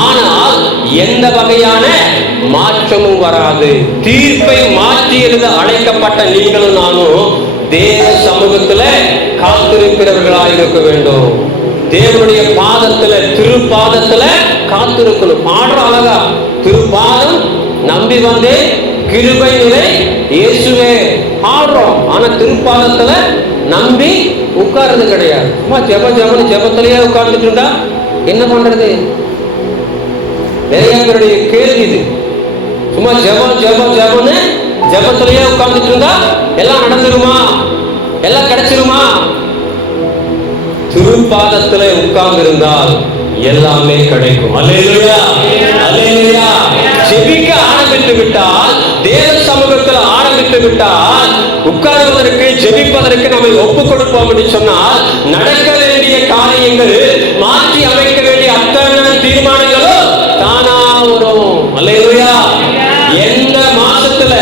ஆனால் எந்த வகையான மாற்றமும் வராது. தீர்ப்பை மாற்றி எழுத அழைக்கப்பட்ட நீங்களும் நானும் தேவ சமூகத்துல காத்திருக்கிறவர்களாக இருக்க வேண்டும். தேவனுடைய பாதத்துல, திருப்பாதத்துல காத்திருக்கணும். பாடுற அழகா, திருப்பாதம் நம்பி வந்தே கிருபை நிலை இயேசுவே பாடுறோம். ஆனா திருப்பாதத்துல நம்பி உட்கார்றது கிடையாது. சும்மா ஜெபன்னு ஜெபத்திலேயே உட்கார்ந்துட்டு இருந்தா என்ன பண்றது? நிறைய பேருடைய கேள்வி இது. சும்மா ஜெபன்னு ஜெபத்திலேயே உட்கார்ந்துட்டு இருந்தா எல்லாம் நடந்துருமா, எல்லாம் கிடைச்சிருமா? திருப்பாதத்துல உட்கார்ந்து இருந்தால் எல்லாமே கிடைக்கும். அல்லேலூயா, அல்லேலூயா. ஜெபிக்க ஆரம்பித்து விட்டால், தேவ சமூகத்தில் ஆரம்பித்து விட்டால், உட்காருவதற்கு ஜெபிப்பதற்கு நம்மை ஒப்புக் கொடுப்போம் என்று சொன்னால் நடக்க வேண்டிய காரியங்கள், மாற்றி அமைக்க வேண்டிய அத்தனை தீர்மானங்களும் தானா வரும். அல்லேலூயா. எந்த மாசத்துல,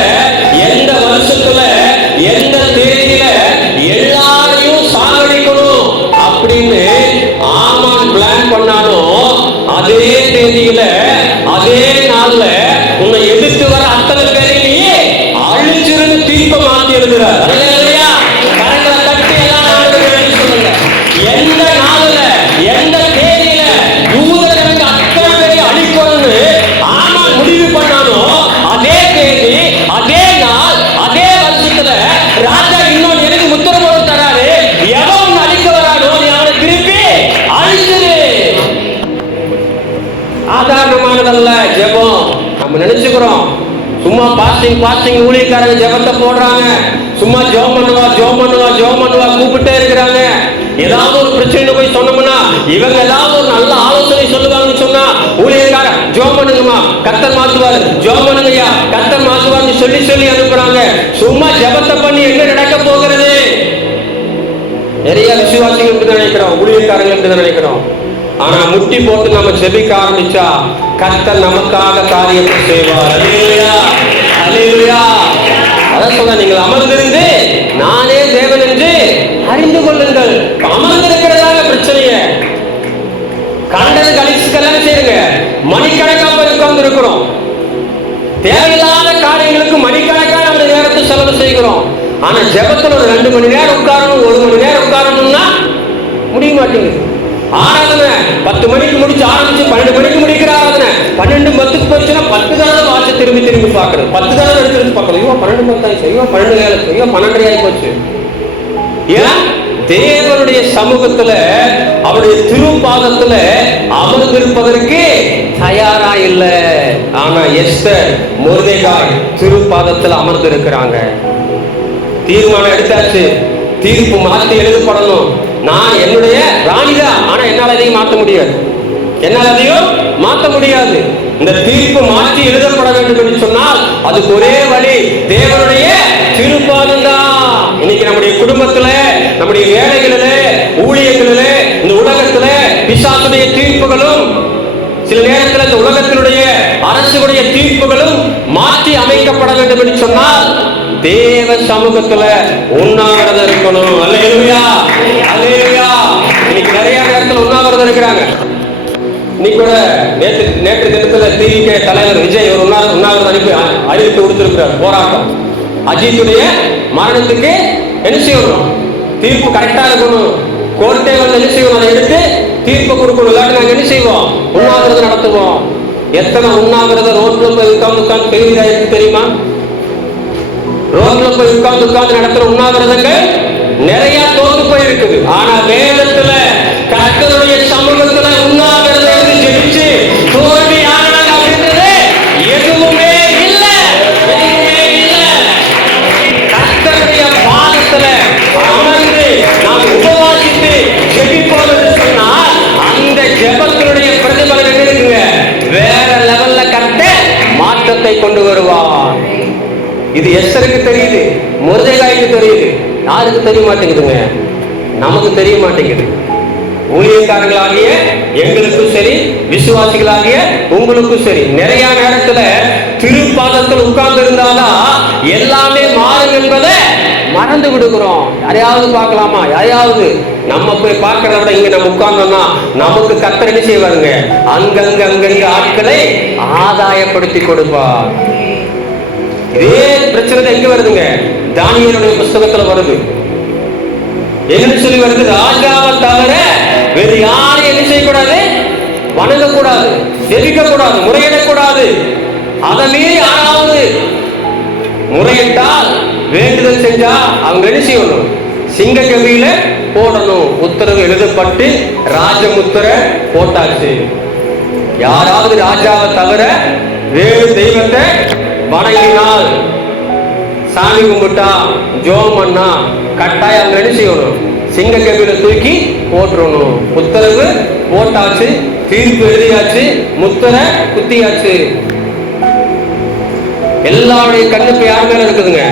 எந்த வருஷத்துல, எந்த தேதியில எல்லாரையும் சாகடிக்கணும் அப்படின்னு ஆமான் பிளான் பண்ணாலும், அதே தேதியில அதே நாள்ல உன்னை எதிர்த்து வர அத்தனை பேரையே அழிச்சிருந்து தீர்ப்பை மாற்றி எழுதுறார். எந்த நாள்ல எந்த தேதியில யூதர்களுக்கு அத்தனை பேரை அழிக்கணும்னு ஆமான் முடிவு பண்ணாலும், அதே தேதி, அதே நாள், அதே வருஷத்துல ராஜா இன்னொன்று எனக்கு உத்தரவு தராரு, எவன் அழிக்க வரானோ நீ அவனை திருப்பி அழிச்சிரு. சாதாரணமானதல்ல ஜெபம். நம்ம நினைச்சுக்கிறோம் சும்மா பாஸ்டிங் ஊழியக்காரங்க ஜெபத்தை போடுறாங்க, சும்மா ஜெபம் பண்ணுவா கூப்பிட்டே இருக்கிறாங்க. ஏதாவது ஒரு பிரச்சனை போய் சொன்னோம்னா, இவங்க ஏதாவது ஒரு நல்ல ஆலோசனை சொல்லுவாங்கன்னு சொன்னா, ஊழியக்கார ஜெபம் பண்ணுங்கம்மா கர்த்தர் மாத்துவாரு, ஜெபம் பண்ணுங்கய்யா கர்த்தர் மாத்துவார்னு சொல்லி அனுப்புறாங்க. சும்மா ஜெபத்தை பண்ணி என்ன நடக்க போகிறது? நிறைய விசுவாசிகள் இப்படி நினைக்கிறோம், ஊழியக்காரங்க இப்படி நினைக்கிறோம். ஆனா முட்டி போட்டு நம்ம ஜெபிக்க ஆரம்பிச்சா கர்த்தர் நமக்காக காரியத்தை செய்வார். அல்லேலூயா, அல்லேலூயா. அதான் சொல்ல, நீங்கள் அமர்ந்திருந்து நானே தேவன் என்று அறிந்து கொள்ளுங்கள். அமர்ந்திருக்கிறதாக பிரச்சனைய கண்டது கழிச்சுக்கெல்லாம் செய்யுங்க. மணிக்கணக்காக உட்கார்ந்து இருக்கிறோம், தேவையில்லாத காரியங்களுக்கு மணிக்கணக்காக நம்ம நேரத்தை செலவு செய்கிறோம். ஆனா ஜெபத்துல ஒரு 2 மணி நேரம் உட்காரணும், 1 மணி நேரம் உட்காரணும்னா முடிய மாட்டேங்குது. ஆராதனை 10 மணிக்கு முடிச்சு ஆரம்பிச்சு 12 மணிக்கு முடிக்கிற ஆராதனை 12:10 போச்சுன்னா 10 தடவை வாட்ச திரும்பி பார்க்கறது, 10 தடவை எடுத்து பார்க்கறது. ஐயோ 12:10 ஆயிடுச்சு, ஐயோ 12:07, ஐயோ 12:30 ஆகி போச்சு. ஏன்? தேவனுடைய சமூகத்துல, அவருடைய திருப்பாதத்துல அமர்ந்திருப்பதற்கு தயாரா இல்ல. ஆனா எஸ்தர், மொர்தெகாய் திருப்பாதத்துல அமர்ந்து இருக்கிறாங்க. தீர்மானம் எடுத்தாச்சு, தீர்ப்பு மாற்றி எழுதப்படணும். நான் என்னுடைய ராணிதான், ஆனா என்னால எதையும் மாற்ற முடியாது. என்னால் அதையும் மாற்ற முடியாது. இந்த தீர்ப்பு மாற்றி எழுதப்பட வேண்டும் என்று சொன்னால் அதுக்கு ஒரே வழி தேவனுடைய திருப்பாதம் தான். இன்னைக்கு நம்முடைய குடும்பத்துல, நம்முடைய வேலைகளில, ஊழியங்களில, இந்த உலகத்துல பிசாசுடைய தீர்ப்புகளும், சில நேரத்தில் இந்த உலகத்தினுடைய அரசுடைய தீர்ப்புகளும் மாற்றி அமைக்கப்பட வேண்டும் என்று சொன்னால் தேவ சமூகத்துல உண்ணாவிரதம் இருக்கணும். அல்லேலூயா, அல்லேலூயா. இன்னைக்கு நிறைய நேரத்தில் உண்ணாவிரதம் இருக்கிறாங்க. இன்னைக்கு கூட நேற்று தினத்துல திமுக தலைவர் விஜய் ஒரு உண்ணாவிரதம் அறிவிப்பு கொடுத்திருக்கிறார். போராட்டம். அஜித்துடைய மரணத்துக்கு என்ன செய்யணும்? தீர்ப்பு கரெக்டா இருக்கணும். கோர்ட்டே வந்து என்ன செய்வோம்? அதை எடுத்து தீர்ப்பு கொடுக்கணும். இல்லாட்டி நாங்க என்ன செய்வோம்? உண்ணாவிரதம் நடத்துவோம். எத்தனை உண்ணாவிரதம் ரோட்ல போய் உட்கார்ந்து பெரிய தெரியுமா? ரோட்ல போய் உட்கார்ந்து நடத்துற உண்ணாவிரதங்கள் நிறைய தோத்து போயிருக்குது. ஆனா வேதத்துல கர்த்தருடைய சமூகத்துல உண்ணாவிரதம் ஜெபிச்சு தோல்வி ஆனது அப்படின்றது எதுவுமே இல்ல, எதுவுமே இல்ல. கர்த்தருடைய பாதத்துல அமர்ந்து நாம் உபவாசித்து ஜெபிப்போம் என்று சொன்னால் அந்த ஜெபத்தினுடைய பிரதிபலன் என்ன இருக்குங்க? வேற லெவல்ல கர்த்தர் மாற்றத்தை கொண்டு வருவார். இது எஸ்தருக்கு தெரியுது, மொர்தெகாய்க்கு தெரியுது. யாருக்கு தெரிய மாட்டேங்குதுங்க? நமக்கு தெரிய மாட்டேங்குது. ஊழியக்காரர்களாகிய எங்களுக்கும் சரி, விசுவாசிகளாகிய உங்களுக்கும் சரி, நிறைய நேரத்துல திருப்பாதத்தில் உட்கார்ந்து இருந்தாதான் எல்லாமே மாறும் என்பதை மறந்து விடுகிறோம். யாரையாவது பார்க்கலாமா? யாரையாவது நம்ம போய் பார்க்கறத விட இங்க நம்ம உட்கார்ந்தோம்னா நமக்கு கர்த்தர் என்ன செய்வாருங்க? அங்கங்க ஆட்களை ஆதாயப்படுத்தி கொடுப்பார். இதே பிரச்சனை எங்க வருதுங்க? தானியேலுடைய புஸ்தகத்துல வருது. என்ன சொல்லி வருது? ராஜாவை தவிர வேறு யாரையும் என்ன செய்யக்கூடாது? வணங்கக்கூடாது, ஜெபிக்கக்கூடாது, முறையிடக்கூடாது. அதை மீறி யாராவது முறையிட்டால், வேண்டுதல் செஞ்சா அவங்க என்ன செய்யணும்? சிங்க கவியில போடணும். உத்தரவு எழுதப்பட்டு ராஜமுத்திரை போட்டாச்சு. யாராவது ராஜாவை தவிர வேறு தெய்வத்தை வணங்கினால், சாமி கும்பிட்டா, ஜோம் பண்ணா கட்டாயம் அவங்க என்ன செய்யணும்? சிங்க கவியில தூக்கி போட்டுறணும். உத்தரவு போட்டாச்சு, தீர்ப்பு எழுதியாச்சு, முத்திரை குத்தியாச்சு. எல்லாருடைய கண்ணுக்கு யார் மேல இருக்குதுங்க?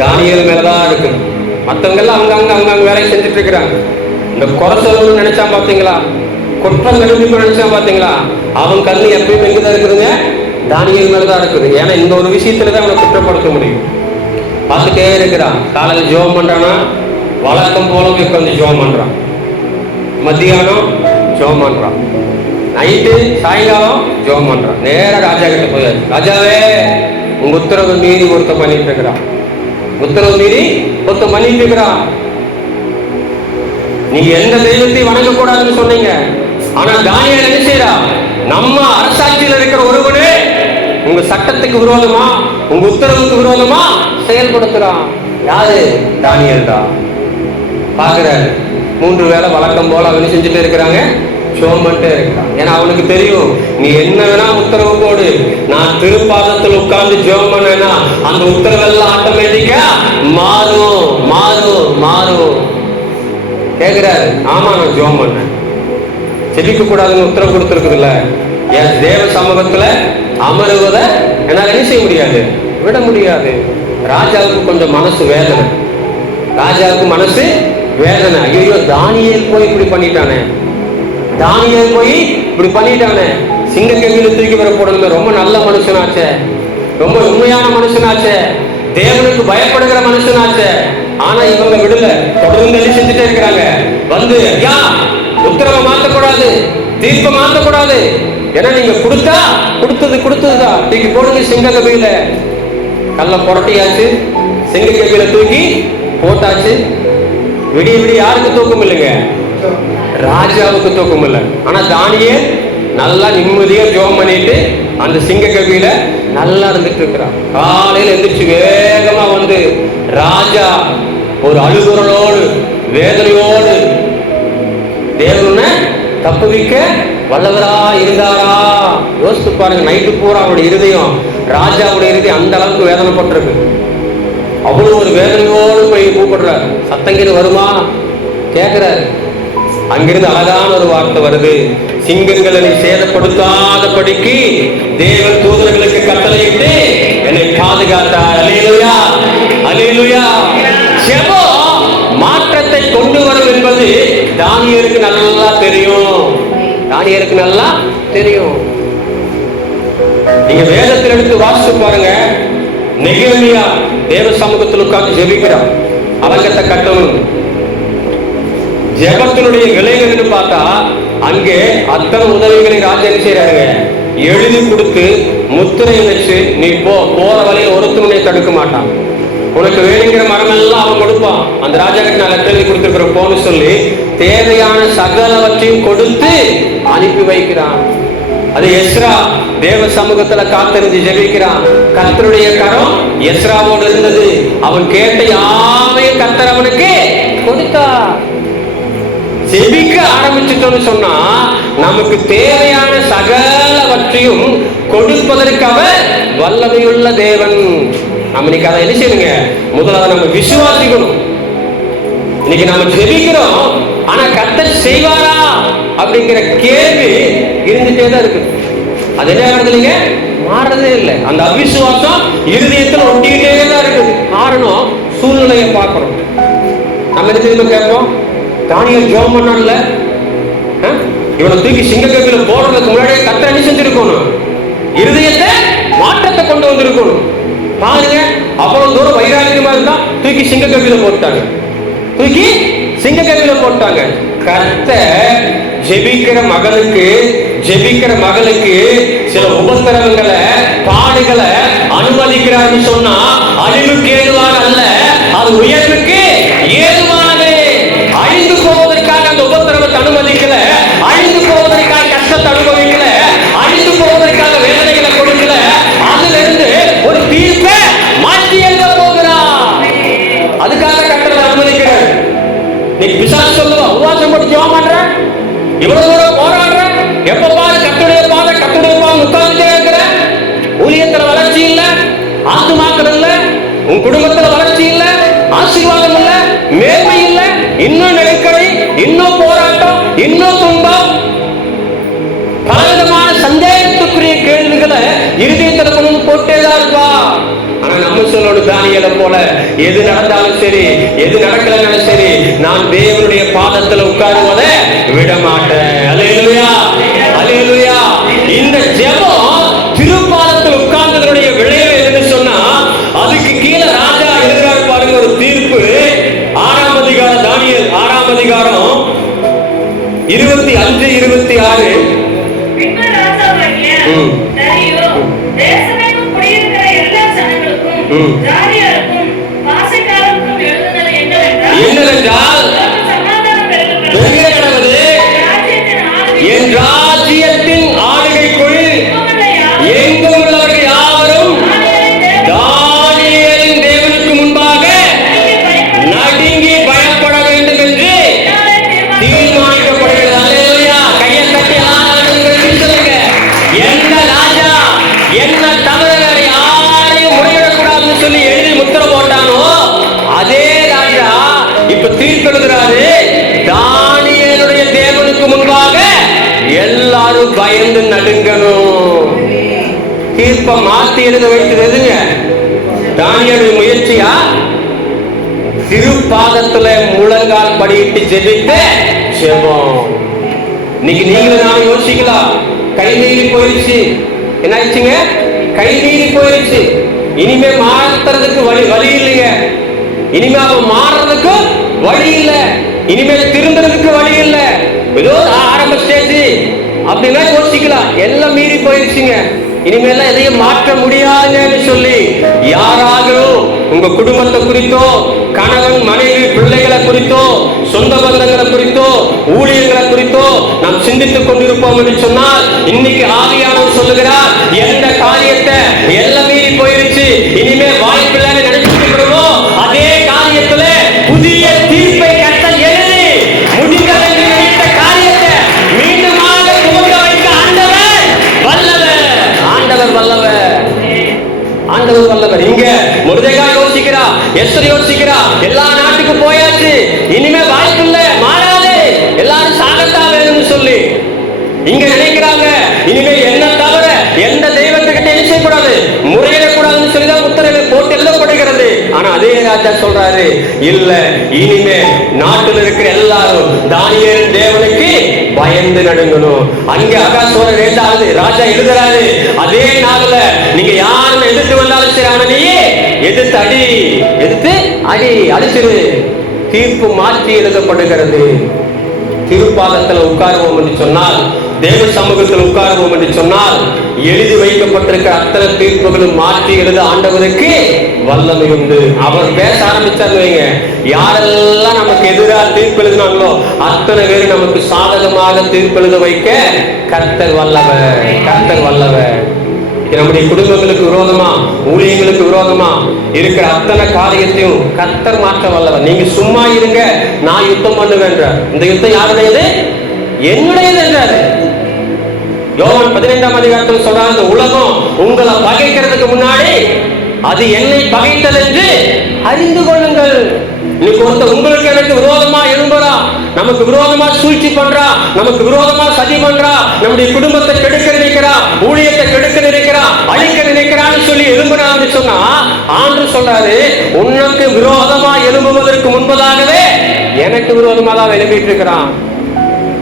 தானியேல் மேலதான் இருக்கு. மற்றவங்க எல்லாம் அவங்க வேலையை செஞ்சுட்டு இருக்கிறாங்க. இந்த குறை சொல்லணும்னு நினைச்சா பாத்தீங்களா? குற்றம் கண்டுபிடிப்பு நினைச்சா பாத்தீங்களா? அவன் கண்ணு எப்பயும் எங்குதான் இருக்குதுங்க? தானியேல் மேலதான் இருக்குது. ஏன்னா இந்த ஒரு விஷயத்துலதான் அவனை குற்றப்படுத்த முடியும். பார்த்துட்டே இருக்கிறான். காலையில் ஜோம் பண்றானா, வழக்கம் போல உட்காந்து ஜோம் பண்றான். மத்தியானம் ஜோம் பண்றான், நைட்டு சாயங்காலம் ஜோம் பண்றான். நேர ராஜா கிட்ட போயாச்சு. ராஜாவே, உங்க உத்தரவு மீறி ஒருத்த பண்ணிட்டு இருக்கிறான். உத்தரவு மீறி ஒருத்த பண்ணிட்டு இருக்கிறான். நீங்க எந்த தெய்வத்தையும் வணங்க கூடாதுன்னு சொன்னீங்க. ஆனா தானியேல் என்ன செய்யறா? நம்ம அரசாட்சியில் இருக்கிற ஒருவனே உங்க சட்டத்துக்கு விரோதமா, உங்க உத்தரவுக்கு விரோதமா செயல்படுத்துறான். யாரு? தானியேல் தான். பாக்குறாரு, 3 வேளை வழக்கம் போல அவனு செஞ்சுட்டு இருக்கிறாங்க, ஜெபம் பண்ணிட்டே இருக்கிறான். ஏன்னா அவனுக்கு தெரியும், நீ என்ன வேணா உத்தரவு போடு, நான் திருப்பாதத்தில் உட்கார்ந்து ஜெபம் பண்ணேன்னா அந்த உத்தரவெல்லாம் ஆட்டோமேட்டிக்கா மாறும் மாறும் மாறும். கேட்கிறாரு, ஆமா நான் ஜெபம் பண்ணேன். செபிக்க கூடாதுன்னு உத்தரவு கொடுத்துருக்குதுல்ல, என் தேவ சமூகத்துல அமருவதை என்னால் என்ன செய்ய முடியாது? விட முடியாது. ராஜாவுக்கு கொஞ்சம் மனசு வேதனை. ராஜாவுக்கு மனசு வேதனை. ஐயோ, தானியேல் போய் இப்படி பண்ணிட்டானே, தானியேல் போய் இப்படி பண்ணிட்டானே, சிங்க கவியில தூக்கி வர போடணும். ரொம்ப நல்ல மனுஷனாச்சே, ரொம்ப உண்மையான மனுஷனாச்சே, தேவனுக்கு பயப்படுகிற மனுஷனாச்சே. ஆனா இவங்க விடல, தொடர்ந்து என்ன செஞ்சுட்டே இருக்கிறாங்க. வந்து ஐயா, உத்தரவை மாற்றக்கூடாது, தீர்ப்பை மாற்றக்கூடாது. ஏன்னா நீங்க கொடுத்தா கொடுத்ததுதான், தூக்கி போடுங்க சிங்க கவியில. கல்ல புரட்டியாச்சு, சிங்க கவியில தூக்கி போட்டாச்சு. விடிய விடிய யாருக்கு தூக்கம் இல்லைங்க? ராஜாவுக்கு தூக்கம் இல்லை. ஆனா தானியேல் நல்லா நிம்மதியா ஜெபம் பண்ணிட்டு அந்த சிங்க கவியில நல்லா இருந்துட்டு இருக்கிறான். காலையில எந்திரிச்சு வேகமா வந்து ராஜா ஒரு அழுகுறலோடு வேதனையோடு தேவனை தப்புவிக்க வல்லவரா இருந்தாரா? யோசித்து பாருங்க. நைட்டு பூரா அவருடைய இருதயம், ராஜாவுடைய இருதயம் அந்த அளவுக்கு வேதனைப்பட்டிருக்கு. அவ்வளவு ஒரு வேதனையோடு போய் கூப்பிடுறாரு. சத்தங்கிட்டு வருமா கேட்கிறாரு. அங்கிருந்து அழகான ஒரு வார்த்தை வருது, சிங்கங்களை சேதப்படுத்தாதபடிக்கு தேவன் தூதர்களுக்கு கட்டளையிட்டு என்னை பாதுகாத்தார். அல்லேலூயா, அல்லேலூயா. ஜெபம் மாற்றத்தை கொண்டு வரும் என்பது தானியேலுக்கு நல்லா தெரியும். தானியேலுக்கு நல்லா தெரியும். நீங்க வேதத்தில் எடுத்து வாசித்து பாருங்க. நெகேமியா தேவ சமூகத்தில் உட்கார்ந்து ஜெபிக்கிறார், அலங்கத்தை கட்டணும். ஜெபத்தினுடைய விலைகள் என்று பார்த்தா அங்கே அத்தனை உதவிகளை ராஜன் செய்யறாங்க. எழுதி கொடுத்து முத்திரை வச்சு நீ போற வழியில் ஒருத்தனுடைய தடுக்க மாட்டான். உனக்கு வேணுங்கிற மரம் எல்லாம் அவன் கொடுப்பான். அந்த ராஜா கிட்ட நான் லெட்டர் எழுதி கொடுத்துருக்கிற போன்னு சொல்லி தேவையான சகலவற்றையும் கொடுத்து அனுப்பி வைக்கிறான். அது எஸ்ரா தேவ சமூகத்துல காத்திருந்து ஜெபிக்கிறான். கர்த்தருடைய கரம் எஸ்ராவோடு இருந்தது. அவன் கேட்ட யாவையும் கர்த்தர் அவனுக்கு கொடுத்தா. ஜெபிக்க ஆரம்பிச்சுட்டோம்னு சொன்னா நமக்கு தேவையான சகலவற்றையும் கொடுப்பதற்கு அவர் வல்லமையுள்ள தேவன். நம்ம இன்னைக்கு அதை என்ன செய்யணுங்க? முதலாவது நம்ம விசுவாசிக்கணும். இன்னைக்கு நம்ம ஜெபிக்கிறோம், ஆனா கர்த்தர் செய்வாரா அப்படிங்கிற கேள்வி இருந்துட்டே தான் இருக்கு. அது என்ன ஆகுறதுலங்க? மாறதே இல்லை. அந்த அவிசுவாசம் இருதயத்தில் ஒட்டிக்கிட்டே தான் இருக்குது. காரணம் சூழ்நிலையை பார்க்கிறோம். நம்ம என்ன திரும்ப கேட்போம், தானியேல் ஜெபம் பண்ணான்ல, இவனை தூக்கி சிங்கக்கவியில போடுறதுக்கு முன்னாடியே கர்த்தர் என்ன செஞ்சிருக்கணும்? இருதயத்தை மாற்றத்தை கொண்டு வந்திருக்கணும். பாருங்க, அவ்வளவு தூரம் வைராகியமா இருந்தா தூக்கி சிங்கக்கவியில போட்டாங்க, தூக்கி சிங்கக்கவியில போட்டாங்க. கர்த்தர் ஜெபிக்கிற மகனுக்கு, ஜெபிக்கிற மகளுக்கு சில உபத்திரவங்களை, பாடுகளை அனுமதிக்கிறான்னு சொன்னா அழிவுக்கு ஏதுவாக அல்ல, அது உயர்வுக்கு ஏதுவானது. அழிந்து போவதற்காக அந்த உபத்திரவத்தை அனுமதிக்கல, அழிந்து போவதற்காக கஷ்டத்தை அனுபவிக்கல, அழிந்து போவதற்காக வேதனைகளை கொடுக்கல. அதுல இருந்து ஒரு தீர்ப்பை மாற்றி எழுத போகிறார். அதுக்காக கர்த்தர் அனுமதிக்கிறார். நீ பிசாசு சொல்லுவா, உபவாசம் போட்டு ஜெபம் பண்ற, இவ்வளவு தூரம் போராடுற, எப்ப பாரு கர்த்தருடைய பாதை கர்த்தருடைய பாதை உட்கார்ந்துட்டே இருக்கிற, ஊழியத்துல வளர்ச்சி இல்ல, ஆத்துமாக்கள் இல்ல, உன் குடும்பத்துல வளர்ச்சி இல்ல, ஆசீர்வாதம் இல்ல, மேன்மை இல்ல, இன்னும் நெருக்கடி, இன்னும் போராட்டம், இன்னும் துன்பம், பலவிதமான சந்தேகத்துக்குரிய கேள்விகளை இருதயத்துல கொண்டு போட்டேதான் இருப்பா. ஆனா நம்ம சொல்லணும், தானியேலை போல எது நடந்தாலும் சரி, எது நடக்கலனாலும் சரி, நான் தேவனுடைய பாதத்துல உட்காருவதை விட மாட்டேன். அல்லேலூயா, அல்லேலூயா. இந்த ஜெபம் திருப்பாதத்தில் உட்கார்ந்ததனுடைய விளைவு எதுன்னு சொன்னா, அதுக்கு கீழே ராஜா எழுதுறாரு பாருங்க ஒரு தீர்ப்பு. 6ஆம் அதிகாரம், தானியேல் 6ஆம் அதிகாரம் 25, 26. என்னவென்றால் என் ராஜ்யத்தின் ஆளுகைக்குள் எங்கும் உள்ளவர்கள் யாவரும் தானியேலின் தேவனுக்கு முன்பாக நடுங்கி பயப்பட வேண்டும் என்று தீர்மானிக்கப்படுகிறது. அல்லேலூயா. கையை தட்டி சொல்லுங்க. எந்த ராஜா என்ன தமிழர் யாரையும் முறையிடக்கூடாதுன்னு சொல்லி எழுதி முத்திர போட்டானோ அதே ராஜா இப்ப தீர்ப்பெழுதுறாரு. தானியேலுடைய தேவனுக்கு முன்பாக எல்லாரும் பயந்து நடுங்கணும். தீர்ப்பை மாத்தி எழுத வைத்தது எதுங்க? தானியேலுடைய முயற்சியா? திருப்பாதத்துல முழங்கால் படியிட்டு ஜெபித்து ஜெபம். இன்னைக்கு நீங்களும் நானும் யோசிக்கலாம், கை மீறி போயிடுச்சு. என்ன ஆயிடுச்சுங்க? கை மீறி போயிடுச்சு. இனிமே மாத்துறதுக்கு வழி இல்லைங்க. இனிமே அவன் மாறுறதுக்கு வழி இல்லை. இனிமேல் திருந்துறதுக்கு வழி இல்லை. ஏதோ ஆரம்ப ஸ்டேஜ் அப்படின்னா யோசிக்கலாம். எல்லாம் மீறி போயிடுச்சுங்க. இனிமேல் எதையும் மாற்ற முடியாதுன்னு சொல்லி யாராலும் உங்க குடும்பத்தை குறித்தோ, கணவன் மனைவி பிள்ளைகளை குறித்தோ, சொந்த பந்தங்களை குறித்தோ, ஊழியர்களை குறித்தோ நாம் சிந்தித்துக் கொண்டிருப்போம் என்று சொன்னால், இன்னைக்கு ஆவியானவர் சொல்லுகிறார், எந்த காரியத்தை எல்லாம் மீறி போயிருச்சு, இனிமே வாய்ப்பில்லைன்னு நினைச்சுட்டு இருக்கிறோமோ அதே காரியத்துல புதிய தீர்ப்பை கர்த்தர் எழுதி முடிந்தது என்று நினைத்த காரியத்தை மீண்டுமாக துவங்க வைக்க ஆண்டவர் வல்லவர். ஆண்டவர் வல்லவர், ஆண்டவர் வல்லவர். இங்க மொர்தெகாய் யோசிக்கிறா, எஸ்தர் யோசிக்கிறா, எல்லா நாட்டுக்கு போயாச்சு, இனிமே வாய்ப்பு இல்லை, மாறாது, எல்லாரும் ஆனா அதே ராஜா சொல்றாரு, இல்ல இனிமே நாட்டில் இருக்கிற எல்லாரும் தானியேல் தேவனுக்கு பயந்து நடுங்கணும். அங்கே அகாஸ்வேரோஸ் 2வது ராஜா எழுதுறாரு, அதே நாள்ல நீங்க யாரும் எதிர்த்து வந்தாலும் சரி, அவனையே எதிர்த்து அடி, எதிர்த்து அடி, அடிச்சிரு. தீர்ப்பு மாற்றி எழுதப்படுகிறது. திருப்பாதத்தில் உட்காருவோம் என்று சொன்னால், தேவ சமூகத்தில் உட்காருவோம் என்று சொன்னால், எழுதி வைக்கப்பட்டிருக்கிற அத்தனை தீர்ப்புகளும் மாற்றி எழுத ஆண்டவருக்கு வல்லமை உண்டு. அவர் பேச ஆரம்பிச்சாரு வைங்க, யாரெல்லாம் நமக்கு எதிராக தீர்ப்பு எழுதினாங்களோ அத்தனை பேர் நமக்கு சாதகமாக தீர்ப்பு எழுத வைக்க கர்த்தர் வல்லவர், கர்த்தர் வல்லவர். நம்முடைய குடும்பங்களுக்கு விரோதமா, ஊழியங்களுக்கு விரோதமா இருக்கிற அத்தனை காரியத்தையும் கர்த்தர் மாற்ற வல்லவர். நீங்க சும்மா இருங்க, நான் யுத்தம் பண்ணுவேன். இந்த யுத்தம் யாருடையது? என்னுடையது என்றாரு. யோவான் 15ஆம் அதிகாரத்தில் சொல்றாரு, இந்த உலகம் உங்களை பகைக்கிறதுக்கு முன்னாடி அது என்னை பகைத்தது என்று அறிந்து கொள்ளுங்கள். இன்னைக்கு ஒருத்தர் உங்களுக்கு எனக்கு விரோதமா எழும்புறா, நமக்கு விரோதமா சூழ்ச்சி பண்றா, நமக்கு விரோதமா சதி பண்றா, நம்முடைய குடும்பத்தை கெடுக்க நினைக்கிறா, ஊழியத்தை கெடுக்க நினைக்கிறா, அழிக்க நினைக்கிறான்னு சொல்லி எழும்புறான்னு சொன்னா, ஆண்டு சொல்றாரு, உனக்கு விரோதமா எழும்புவதற்கு முன்பதாகவே எனக்கு விரோதமா தான் எழுப்பிட்டு இருக்கிறான்.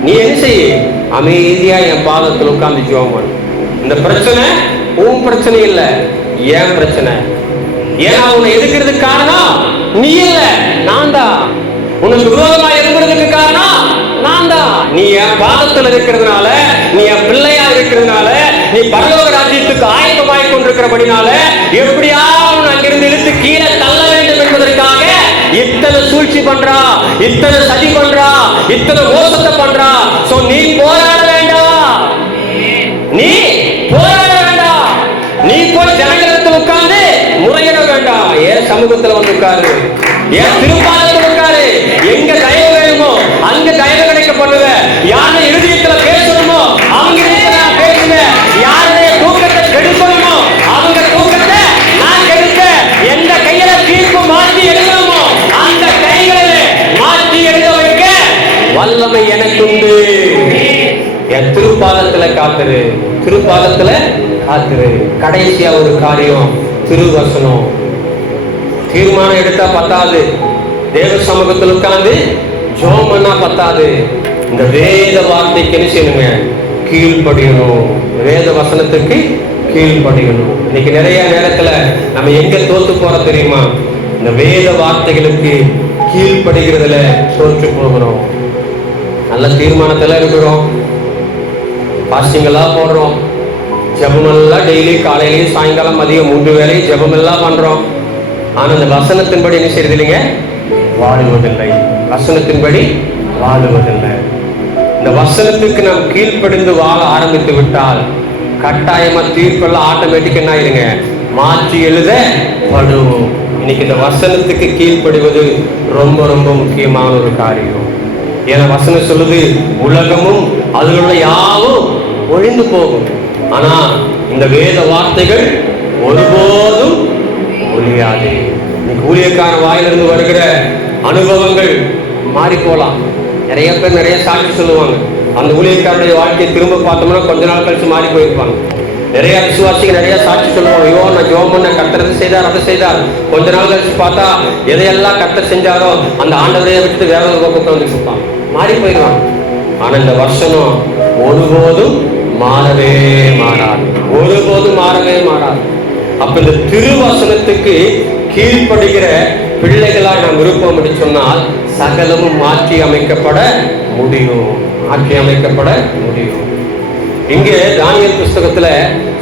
நீ என்ன செய்ய? அமைதியா என் பாதத்தில் உட்கார்ந்து ஜெபம் பண்ணு. இந்த பிரச்சனை உன் பிரச்சனை இல்ல, ஏன் பிரச்சனை. ஏன்னா உன்னை எதுக்கிறதுக்கு காரணம் நீ இல்ல, நான் தான். உனக்கு விரோதமா எழும்புறதுக்கு காரணம் நான் தான். நீ என் பாதத்தில் இருக்கிறதுனால, நீ என் பிள்ளையா இருக்கிறதுனால, நீ பரலோக ராஜ்யத்துக்கு ஆயத்தமாய் கொண்டிருக்கிறபடினால, எப்படியாவது அங்கிருந்து இழுத்து கீழே தள்ள வேண்டும் என்பதற்காக இத்தனை சூழ்ச்சி பண்றா, இத்தனை சதி பண்றா, இத்தனை மோசத்தை பண்றா. சோ நீ போராட வேண்டாம், நீ போராட வேண்டாம், நீ போய் ஜனங்களிடத்தில் உட்கார்ந்து முறையிட வேண்டாம். ஏன் சமூகத்தில் வந்து உட்காரு, ஏன் திருப்பாதத்தில் உட்காரு. எங்க தயவு வேணுமோ அங்க தயவு கிடைக்க பண்ணுவ. யாருடைய இருதயத்துல பேசணுமோ அவங்க பேசுங்க. யாருடைய தூக்கத்தை கெடுக்கணுமோ அவங்க தூக்கத்தை நான் கெடுக்க. எந்த கையில தீர்ப்பு மாற்றி எழுதணுமோ அந்த கைகளை மாற்றி எழுத வைக்க வல்லமை எனக்கு உண்டு. என் திருப்பாதத்துல காத்துரு, திருப்பாதத்துல காத்துரு. கடைசியா ஒரு காரியம், திருவசனம். தீர்மானம் எடுத்தா பத்தாது, தேவ சமூகத்தில் உட்கார்ந்து ஜெபம் பண்ணா பத்தாது. இந்த வேத வார்த்தைக்கு என்ன செய்யணுங்க? கீழ்ப்படியணும். வேத வசனத்துக்கு கீழ்ப்படியணும். இன்னைக்கு நிறைய நேரத்துல நம்ம எங்க தோத்து போற தெரியுமா? இந்த வேத வார்த்தைகளுக்கு கீழ்ப்படுகிறதுல தோற்று போகிறோம். நல்ல தீர்மானத்துல இருக்கிறோம், பாஸ்டிங்கெல்லாம் போடுறோம், ஜெபமெல்லாம் டெய்லி காலையிலையும் சாயங்காலம் மதியம் 3 வேளை ஜெபம் எல்லாம் பண்றோம். ஆனா அந்த வசனத்தின்படி என்ன செய்யறது இல்லைங்க? வாழுவதில்லை. வசனத்தின்படி வாழுவதில்லை. இந்த வசனத்துக்கு நாம் கீழ்ப்படிந்து வாழ ஆரம்பித்து விட்டால் கட்டாயமா தீர்ப்பெல்லாம் ஆட்டோமேட்டிக் என்ன ஆயிருங்க? மாற்றி எழுத படுவோம். இன்னைக்கு இந்த வசனத்துக்கு கீழ்ப்படிவது ரொம்ப ரொம்ப முக்கியமான ஒரு காரியம். ஏன்னா வசனம் சொல்லுது, உலகமும் அதில் உள்ள யாவும் ஒழிந்து போகும், ஆனா இந்த வேத வார்த்தைகள் ஒருபோதும் ஒழியாது. இன்னைக்கு ஊழியக்கான வாயிலிருந்து வருகிற அனுபவங்கள் மாறி போலாம். நிறைய பேர் நிறைய சாட்சி சொல்லுவாங்க. அந்த ஊழியக்காரனுடைய வாழ்க்கையை திரும்ப பார்த்தோம்னா கொஞ்ச நாள் கழிச்சு மாறி போயிருப்பாங்க. நிறைய விசுவாசிகள் நிறைய சாட்சி சொல்லுவாங்க, ஐயோ நான் ஜெபம் பண்ண கர்த்தர் செய்தார், அதை செய்தார். கொஞ்ச நாள் கழிச்சு பார்த்தா எதையெல்லாம் கர்த்தர் செஞ்சாரோ அந்த ஆண்டவரையை விட்டு வேற ஒரு பக்கம் வந்து கொடுப்பாங்க, மாறி போயிடுவாங்க. ஆனா இந்த வசனம் ஒருபோதும் மாறவே மாறாது, ஒருபோதும் மாறவே மாறாது. அப்ப இந்த திருவசனத்துக்கு கீழ்ப்படுகிற பிள்ளைகளாய் நாம் விருப்பம் என்று சொன்னால் சகலமும் மாற்றி அமைக்கப்பட முடியும், மாற்றி அமைக்கப்பட முடியும். இங்கே தானியேல் புஸ்தகத்துல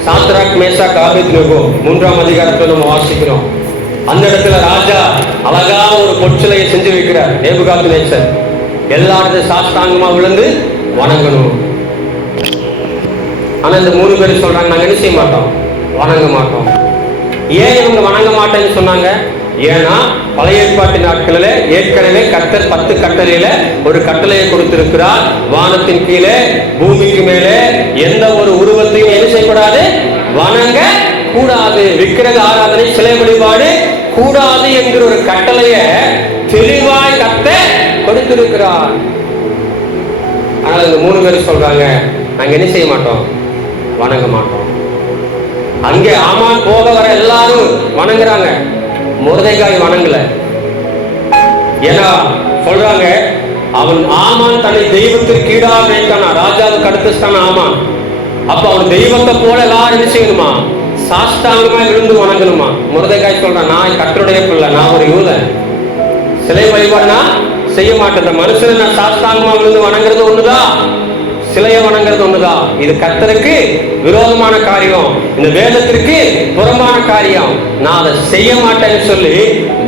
சாத்ராக், மேஷாக், ஆபேத்நேகோ 3ஆம் அதிகாரத்துல நம்ம வாசிக்கிறோம். அந்த இடத்துல ராஜா அழகா ஒரு பொற்சிலையை செஞ்சு வைக்கிறார். நேபுகாத்நேச்சர் எல்லாரும் சாஷ்டாங்கமா விழுந்து வணங்கணும். ஆனா இந்த 3 பேர் சொல்றாங்க, நாங்க என்ன செய்ய மாட்டோம், வணங்க மாட்டோம். ஏன் இவங்க வணங்க மாட்டேன்னு சொன்னாங்க? ஏன்னா பழைய ஏற்பாட்டு நாட்களில் ஏற்கனவே கர்த்தர் 10 கட்டளையில ஒரு கட்டளையை கொடுத்திருக்கிறார். வானத்தின் கீழே பூமிக்கு மேலே எந்த ஒரு உருவத்தையும் என்ன செய்யக்கூடாது, வணங்க கூடாது, விக்கிரக ஆராதனை, சிலை வழிபாடு கூடாது என்கிற ஒரு கட்டளையை தெளிவாய் கர்த்தர் கொடுத்திருக்கிறார். ஆனால் இந்த 3 பேர் சொல்றாங்க, நாங்க என்ன செய்ய மாட்டோம், வணங்க மாட்டோம். அங்கே ஆமான் போக வர எல்லாரும் வணங்குறாங்க. மொர்தெகாய் வணங்கல. ஏன்னா சொல்றாங்க, அவன் ஆமான் தன்னை தெய்வத்திற்கு ஈடாக நினைத்தானா, ராஜாவுக்கு அடுத்துட்டான ஆமான். அப்ப அவன் தெய்வத்தை போல எல்லாரும் என்ன செய்யணுமா, சாஷ்டாங்கமா விழுந்து வணங்கணுமா. மொர்தெகாய் சொல்றான், நான் கர்த்தருடைய பிள்ளை, நான் ஒரு யூதன், சிலை வழிபாடுனா செய்ய மாட்டேன். மனுஷனை நான் சாஷ்டாங்கமா விழுந்து வணங்குறது ஒண்ணுதான், சிலையை வணங்குறது ஒண்ணுதான். இது கர்த்தருக்கு விரோதமான காரியம், இந்த வேதத்திற்கு புறம்பான காரியம். நான் அதை செய்ய மாட்டேன்னு சொல்லி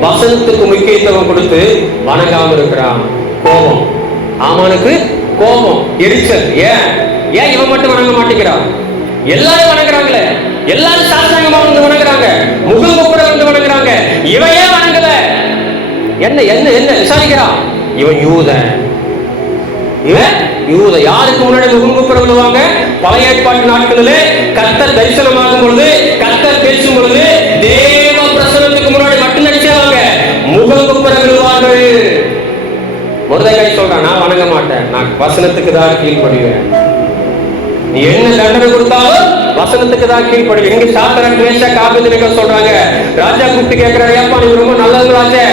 வசனத்துக்கு முக்கியத்துவம் கொடுத்து வணங்காம இருக்கிறான். கோபம், ஆமானுக்கு கோபம், எரிச்சல். ஏன் இவன் மட்டும் வணங்க மாட்டேங்கிறான்? எல்லாரும் வணங்குறாங்களே, எல்லாரும் சாஷ்டாங்கமா வந்து வணங்குறாங்க, முகம் குப்புற வந்து வணங்குறாங்க, இவன் ஏன் வணங்கல? என்ன என்ன என்ன விசாரிக்கிறான்? இவன் யூதன். யாருக்கு முன்னாடி முகம் குப்புற விழுவாங்க? பழைய ஏற்பாட்டு நாட்களிலே கர்த்தர் தரிசனமாகும் பொழுது, கர்த்தர் பேசும் பொழுது தேவ பிரசன்னத்துக்கு முன்னாடி மட்டும் நடிச்சாங்க, முகம் குப்புற விழுவார்கள். மொர்தெகாய் சொல்றான், நான் வணங்க மாட்டேன், நான் வசனத்துக்கு தான் கீழ்ப்படிவேன். நீ என்ன தண்டனை கொடுத்தாலும் வசனத்துக்கு தான் கீழ்ப்படிவேன். இங்க சாத்ராக் மேஷாக் ஆபேத்நேகோ சொல்றாங்க, ராஜா கூப்பிட்டு கேட்கிறாரு, ஏப்பா நீங்க ரொம்ப நல்லவங்களாச்சே,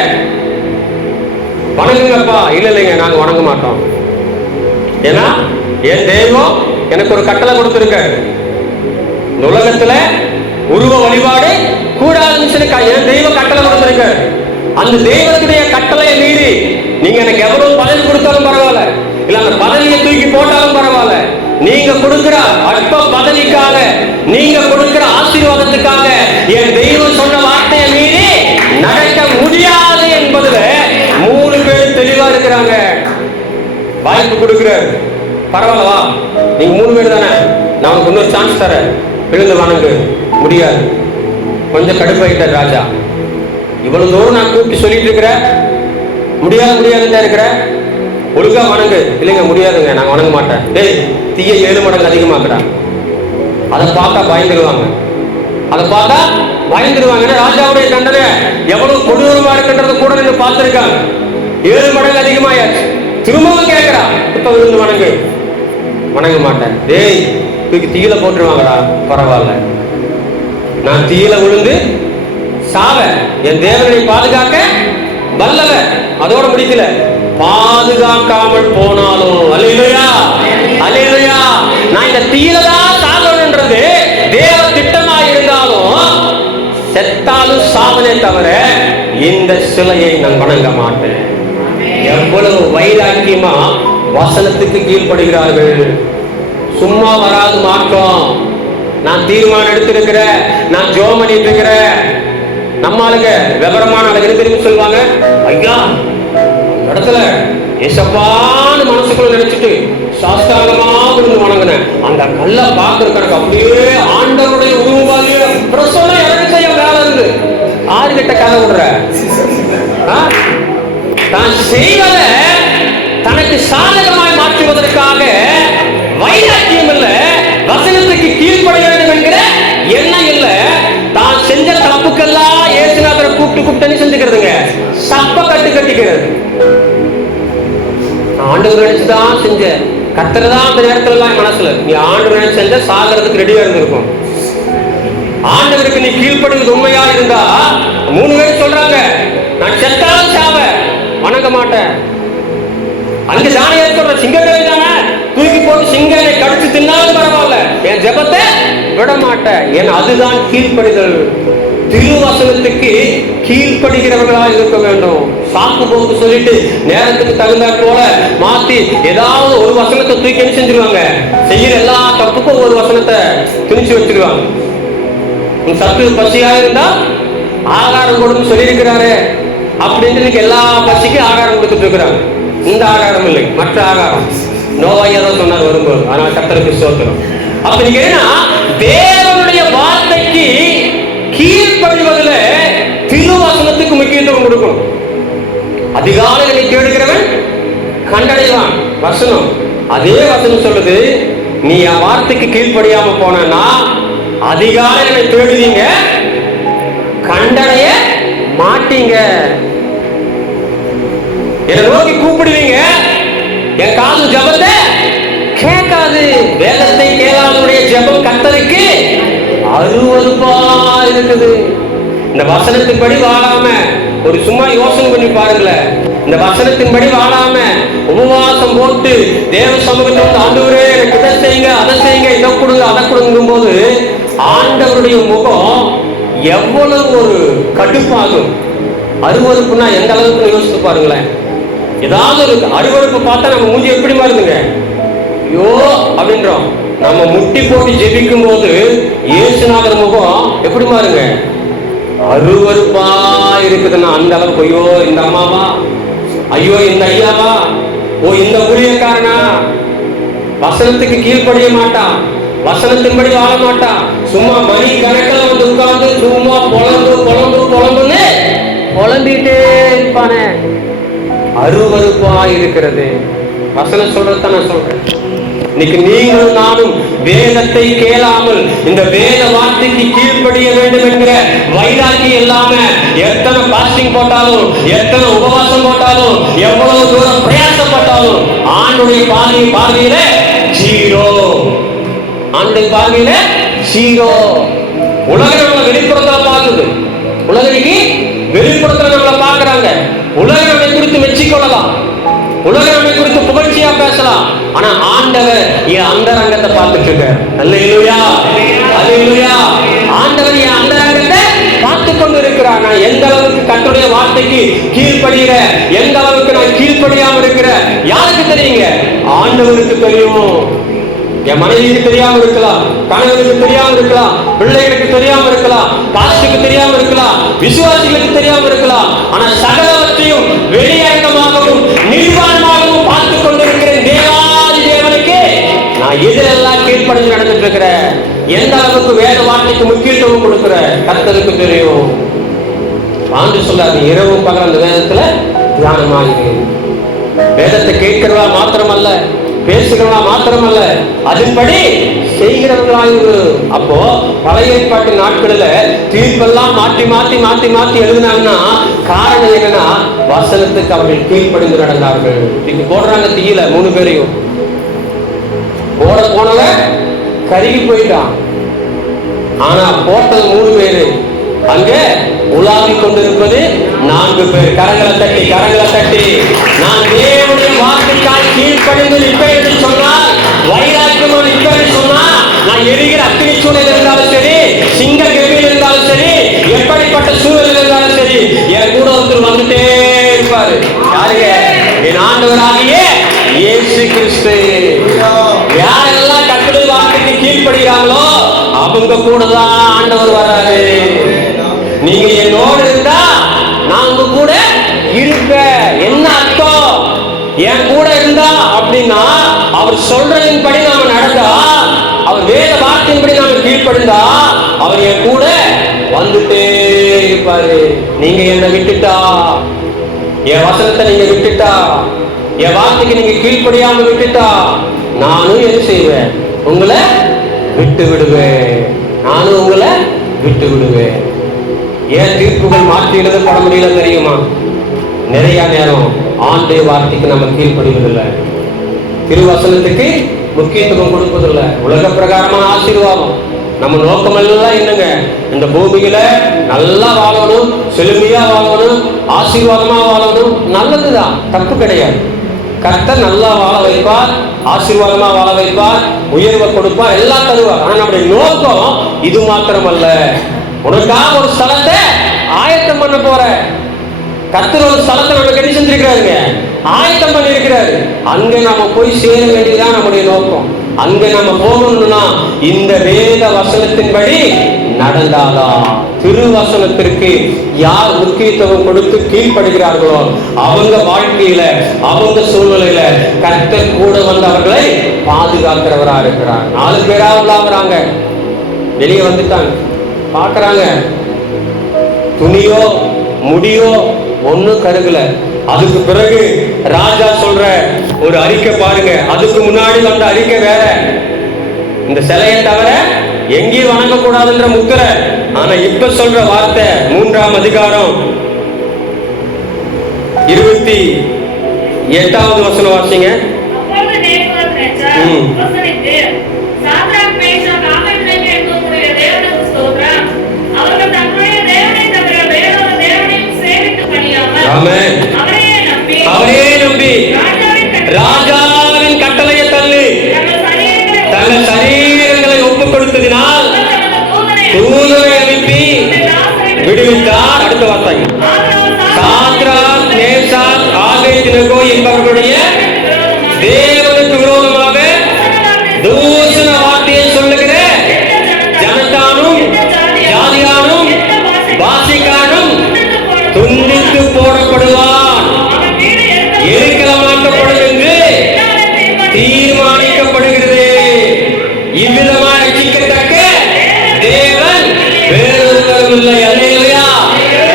வணங்குங்கப்பா. இல்லைங்க, நாங்க வணங்க மாட்டோம். ஏன்னா என் தெய்வம் எனக்கு ஒரு கட்டளை கொடுத்திருக்க, உலகத்துல உருவ வழிபாடு கூடாதுன்னு சொல்லி என் தெய்வம் கட்டளை கொடுத்திருக்க. அந்த தெய்வத்துடைய கட்டளையை மீறி நீங்க எனக்கு எவ்வளவு பதவி கொடுத்தாலும் பரவாயில்ல, இல்ல அந்த பதவியை தூக்கி போட்டாலும் பரவாயில்ல, நீங்க கொடுக்கிற அற்ப பதவிக்காக, நீங்க கொடுக்கிற ஆசீர்வாதத்துக்காக என் தெய்வம் சொன்ன வார்த்தையை மீறி நடக்க முடியாது என்பதுல 3 பேர் தெளிவா இருக்கிறாங்க. வாய்ப்பு கொடுக்கிறார், பரவாயில்லவா, நீங்க 3 பேர் தானே, நான் உனக்கு இன்னொரு சான்ஸ் தரேன், விழுந்து வணங்கு. முடியாது. கொஞ்சம் கடுப்பாயிட்டார் ராஜா. இவ்வளவு தூரம் நான் கூப்பிட்டு சொல்லிட்டு இருக்கிறேன், முடியாதுன்னு இருக்கிற, ஒழுங்கா வணங்கு. இல்லைங்க, முடியாதுங்க, நான் வணங்க மாட்டேன். டேய், தீய 7 மடங்கு அதிகமாக்குறா. அதை பார்த்தா பயந்துருவாங்க, அதை பார்த்தா பயந்துருவாங்க. ராஜாவுடைய தண்டனை எவ்வளவு கொடூரமா இருக்குன்றது கூட நீங்க பார்த்திருக்காங்க. 7 மடங்கு அதிகமாயாச்சு. திரும்பவும் கேட்கிறா, இப்ப விழுந்து வணங்கு. வணங்க மாட்டேன். டேய், தூக்கி தீயில போட்டுருவாங்கடா. பரவாயில்ல, நான் தீயில விழுந்து சாவ, என் தேவனை பாதுகாக்க வல்லவ. அதோட முடிக்கல, பாதுகாக்காமல் போனாலும் அல்லேலூயா அல்லேலூயா, நான் இந்த தீயில தான் சாகணும்ன்றது தேவ திட்டமா இருந்தாலும் செத்தாலும் சாவனே தவிர இந்த சிலையை நான் வணங்க மாட்டேன். எவ்வளவு வைராக்கியமா வசனத்துக்கு கீழ்ப்படுகிறார்கள். சும்மா வராது மாற்றம். நான் தீர்மானம் எடுத்திருக்கிறேன், நான் ஜெபம் பண்ணிட்டு இருக்கிறேன். நம்ம ஆளுங்க விவரமான ஆளுங்க திரும்பி சொல்லுவாங்க, ஐயா இடத்துல ஏசப்பான்னு மனசுக்குள்ள நினைச்சிட்டு சாஸ்தாங்கமா விழுந்து வணங்கினேன், அந்த கல்ல பாக்குறதுக்கு எனக்கு அப்படியே ஆண்டவருடைய உருவாகிய பிரசன்னம் எனக்கு செய்ய வேலை இருந்து. ஆறுகிட்ட கதை விடுற, தான் செய்வத தனக்கு சாதகமாய் மாற்றுவதற்காக வைராக்கியம் இல்ல, வசனத்துக்கு கீழ்ப்படைய வேண்டும் என்கிற எண்ணம் இல்ல. தான் செஞ்ச தப்புக்கெல்லாம் ஏசுநாதரை கூப்பிட்டு செஞ்சுக்கிறதுங்க, சப்ப கட்டிக்கிறது. ஆண்டவர் நினைச்சுதான் செஞ்ச, கத்துறதான் அந்த நேரத்துல எல்லாம் மனசுல, நீ ஆண்டவர் நினைச்சு செஞ்ச சாகிறதுக்கு ரெடியா இருந்திருக்கும். ஆண்டவருக்கு நீ கீழ்ப்படுவது உண்மையா இருந்தா 3 பேர் சொல்றாங்க, நான் செத்தாலும் சாவ வணங்க மாட்டேன். அங்க தானே சொல்ற, சிங்கங்களை தானே தூக்கி போட்டு சிங்கங்களை கடிச்சு தின்னாலும் பரவாயில்ல, என் ஜெபத்தை விட மாட்டேன். ஏன்னா அதுதான் கீழ்ப்படிதல். திருவசனத்துக்கு கீழ்ப்படுகிறவர்களாக இருக்க வேண்டும். சாக்கு போக்கு சொல்லிட்டு நேரத்துக்கு தகுந்த போல மாத்தி ஏதாவது ஒரு வசனத்தை தூக்கி என்ன செஞ்சிருவாங்க, செய்யற எல்லா தப்புக்கும் ஒரு வசனத்தை திணிச்சு வச்சிருவாங்க. சத்து பசியா இருந்தா ஆகாரம் கொடுன்னு சொல்லி இருக்கிறாரு அப்படின்னு எல்லா பசிக்கும் ஆகாரம் கொடுத்துட்டு இருக்கிறாங்க. இந்த ஆகாரம் இல்லை, மற்ற ஆகாரம். நோவாயா தான் சொன்னார் வரும்போது, ஆனால் கர்த்தருக்கு ஸ்தோத்திரம். அப்ப நீங்க என்ன, தேவனுடைய வார்த்தைக்கு கீழ்ப்படிவதில் திருவசனத்துக்கு முக்கியத்துவம் கொடுக்கணும். அதிகாலைகளை தேடுகிறவன் கண்டடைவான். வசனம் அதே வசனம் சொல்லுது, நீ என் வார்த்தைக்கு கீழ்ப்படியாம போனா அதிகாலைகளை தேடுவீங்க, கண்டடைய மாட்டீங்க. என்னை நோக்கி கூப்பிடுவீங்க, என் காது ஜபத்தை கேட்காது. வேதத்தை கேளாதவருடைய ஜபம் கர்த்தருக்கு அருவருப்பா இருக்குது. இந்த வசனத்தின்படி வாழாம, ஒரு சும்மா யோசனை பண்ணி பாருங்களேன், இந்த வசனத்தின்படி வாழாம உபவாசம் போட்டு தேவ சமூகத்தை வந்து ஆண்டவரே எனக்கு இதை செய்யுங்க, அதை செய்யுங்க, இதை கொடுங்க, அதை கொடுங்கும் போது ஆண்டவருடைய முகம் எவ்வளவு ஒரு கடுப்பாகும். அருவருப்புனா எந்த அளவுக்கு யோசித்து பாருங்களேன். ஏதாவது ஒரு அருவருப்பு பார்த்தா நம்ம மூஞ்சி எப்படி மாறுதுங்க, ஐயோ அப்படின்றோம். நம்ம முட்டி போட்டு ஜெபிக்கும் போது இயேசுநாதர் முகம் எப்படி மாறுங்க, அருவருப்பா இருக்குதுன்னா அந்த அளவுக்கு. ஐயோ இந்த அம்மாவா, ஐயோ இந்த ஐயாவா, ஓ இந்த ஊழியக்காரனா, வசனத்துக்கு கீழ்ப்படிய மாட்டான், வசனத்தின்படி வாழ மாட்டான், சும்மா மணி கணக்கில் வந்து உட்கார்ந்து சும்மா பொழந்துன்னு பொழம்பிட்டே இருப்பானே, அருவருப்பா இருக்கிறது. வசனம் சொல்றத நான் சொல்றேன். இன்னைக்கு நீங்களும் நானும் வேதத்தை கேளாமல் இந்த வேத வார்த்தைக்கு கீழ்ப்படிய வேண்டும் என்கிற வைராக்கியம் இல்லாம எத்தனை பாஸ்டிங் போட்டாலும், எத்தனை உபவாசம் போட்டாலும், எவ்வளவு தூரம் பிரயாசப்பட்டாலும் ஆண்டுடைய பார்வையில ஜீரோ. ஆண்டுடைய பார்வையில ஜீரோ. உலகம் நம்மளை வெளிப்புறத்துல பார்க்குது, உலகிற்கு வெளிப்புறத்துல நம்மளை பார்க்கறாங்க. உலகம் நம்மை குறித்து மெச்சிக்கொள்ளலாம், உலகம் நம்மை குறித்து புகழ்ச்சியா பேசலாம், ஆனா ஆண்டவர் என் அந்தரங்கத்தை பார்த்துட்டு இருக்கார். அல்லேலூயா, அல்லேலூயா. ஆண்டவர் என் அந்தரங்கத்தை பார்த்து கொண்டு இருக்கிறார். நான் எந்த அளவுக்கு கர்த்தருடைய வார்த்தைக்கு கீழ்ப்படுகிற, எந்த அளவுக்கு நான் கீழ்ப்படியாம இருக்கிற யாருக்கு தெரியுங்க? ஆண்டவருக்கு தெரியும். என் மனைவிக்கு தெரியாம இருக்கலாம், கணவனுக்கு தெரியாம இருக்கலாம், பிள்ளைகளுக்கு தெரியாம இருக்கலாம், பாஸ்டுக்கு தெரியாம இருக்கலாம், விசுவாசிகளுக்கு தெரியாம இருக்கலாம், ஆனா சகலவற்றையும் வெளியரங்கமாகவும் நிர்வாணமாகவும் பார்த்து கொண்டிருக்கிற தேவாதி தேவனுக்கு நான் எதிரெல்லாம் கீழ்ப்படிஞ்சு நடந்துட்டு இருக்கிறேன். எந்த அளவுக்கு வேத வார்த்தைக்கு முக்கியத்துவம் கொடுக்கிற கர்த்தருக்கு தெரியும். ஆண்டு சொல்லாது, இரவும் பகல் அந்த வேதத்துல தியானமாகுது. வேதத்தை கேட்கிறவா மாத்திரமல்ல, பேசுகிறவா மாத்திரமல்ல, அதன்படி செய்கிறவர்களாக. அப்போ பழைய ஏற்பாட்டு நாட்களில் தீர்ப்பெல்லாம் மாற்றி மாற்றி மாற்றி மாற்றி எழுதினாங்கன்னா காரணம் என்னன்னா வசனத்துக்கு அவர்கள் கீழ்ப்படிந்து நடந்தார்கள். இன்னைக்கு போடுறாங்க தீயில 3 பேரையும், போட போனவன் கருகி போயிட்டான், ஆனா போட்டது 3 பேரு, அங்க உலாவி கொண்டிருப்பது 4 பேர். கரங்களை தட்டி, கரங்களை தட்டி. நான் தேவனுடைய வார்த்தைக்கால் கீழ்ப்படிந்து நிற்பேன் என்று சொன்னால், வைராக்கியமா நிற்பேன் என்று சொன்னால், நான் எரிகிற அக்னி சூழல் இருந்தாலும் சரி, சிங்க கெவியில் இருந்தாலும் சரி, எப்படிப்பட்ட சூழல் இருந்தாலும் சரி, என் கூட ஒருத்தர் வந்துட்டே இருப்பாரு. யாருங்க? என் ஆண்டவராகிய இயேசு கிறிஸ்து. யாரெல்லாம் கர்த்தருடைய வார்த்தைக்கு கீழ்ப்படுகிறாங்களோ அவங்க கூட தான் ஆண்டவர் வராரு. நீங்க என்னோடு இருந்தா நான் உங்க கூட இருப்பேன். என்ன அர்த்தம்? என் கூட இருந்தா அப்படின்னா அவர் சொல்றதின்படி நாம நடந்தா, அவர் வேத வார்த்தையின்படி நாம கீழ்ப்படிந்தா அவர் என் கூட வந்துட்டே இருப்பாரு. நீங்க என்னை விட்டுட்டா, என் வசனத்தை நீங்க விட்டுட்டா, என் வார்த்தைக்கு நீங்க கீழ்ப்படியாம விட்டுட்டா, நானும் என்ன செய்வேன்? உங்களை விட்டு விடுவேன். நானும் உங்களை விட்டு விடுவேன். ஏன் தீர்ப்புகள் மாற்றி எழுதப்பட முடியல தெரியுமா? நிறைய நேரம் ஆண்டே வார்த்தைக்கு நம்ம கீழ்ப்படிவதில்லை, திருவசனத்துக்கு முக்கியத்துவம் கொடுப்பதில்லை. உலக பிரகாரமான ஆசீர்வாதம் நம்ம நோக்கம் எல்லாம் என்னங்க? இந்த பூமியில நல்லா வாழணும், செழுமையா வாழணும், ஆசீர்வாதமா வாழணும். நல்லதுதான், தப்பு கிடையாது. கர்த்தர் நல்லா வாழ வைப்பார், ஆசீர்வாதமா வாழ வைப்பார், உயர்வை கொடுப்பார், எல்லாம் தருவார். ஆனா நம்முடைய நோக்கம் இது மாத்திரமல்ல. உனக்காக ஒரு ஸ்தலத்தை ஆயத்தம் பண்ண போற கர்த்தர் ஒரு ஸ்தலத்தை நமக்கு என்ன செஞ்சிருக்கிறாருங்க? ஆயத்தம் பண்ணி இருக்கிறாரு. அங்க நம்ம போய் சேர வேண்டியதுதான் நம்முடைய நோக்கம். அங்க நம்ம போகணும்னா இந்த வேத வசனத்தின்படி நடந்தாதான். திருவசனத்திற்கு யார் முக்கியத்துவம் கொடுத்து கீழ்ப்படுகிறார்களோ அவங்க வாழ்க்கையில, அவங்க சூழ்நிலையில கர்த்தர் கூட வந்து அவர்களை பாதுகாக்கிறவரா இருக்கிறார். 4 பேரா உள்ளாகிறாங்க, வெளியே வந்துட்டாங்க, பாக்குறாங்க, துணியோ முடியோ ஒன்னும் கருகல. அதுக்கு பிறகு ராஜா சொல்ற ஒரு அறிக்கை பாருங்க. அதுக்கு முன்னாடி வந்த அறிக்கை வேற. இந்த சிலையை தவிர எங்கேயும் வணங்க கூடாதுன்ற முத்திரை. ஆனா இப்ப சொல்ற வார்த்தை 3ஆம் அதிகாரம் 28வது வசனம் வாசிங்க. அவர்கள் தங்களுடைய தேவனை ஆமென். அவரே நம்பி ராஜாவின் கட்டளையை தள்ளி தங்கள் சரீரங்களை ஒப்புக் கொடுத்ததினால் தூதரை அனுப்பி விடுவித்தார். அடுத்த வார்த்தை, சாத்ராக், மேஷாக், ஆபேத்நேகோ என்பவர்களுடைய தேவனுக்கு விரோதமாக தூஷண வார்த்தையை சொல்லுகிற ஜனத்தானும் ஜாதியானும் பாஷைக்கானும் துண்டித்து போடப்படுவான், எரிக்கலமாக்கப்படும் என்று தீர்மானிக்கப்படுகிறது. இவ்விதமாக ரட்சிக்கத்தக்க தேவன் வேறொருவரும் இல்லை. அல்லேலூயா.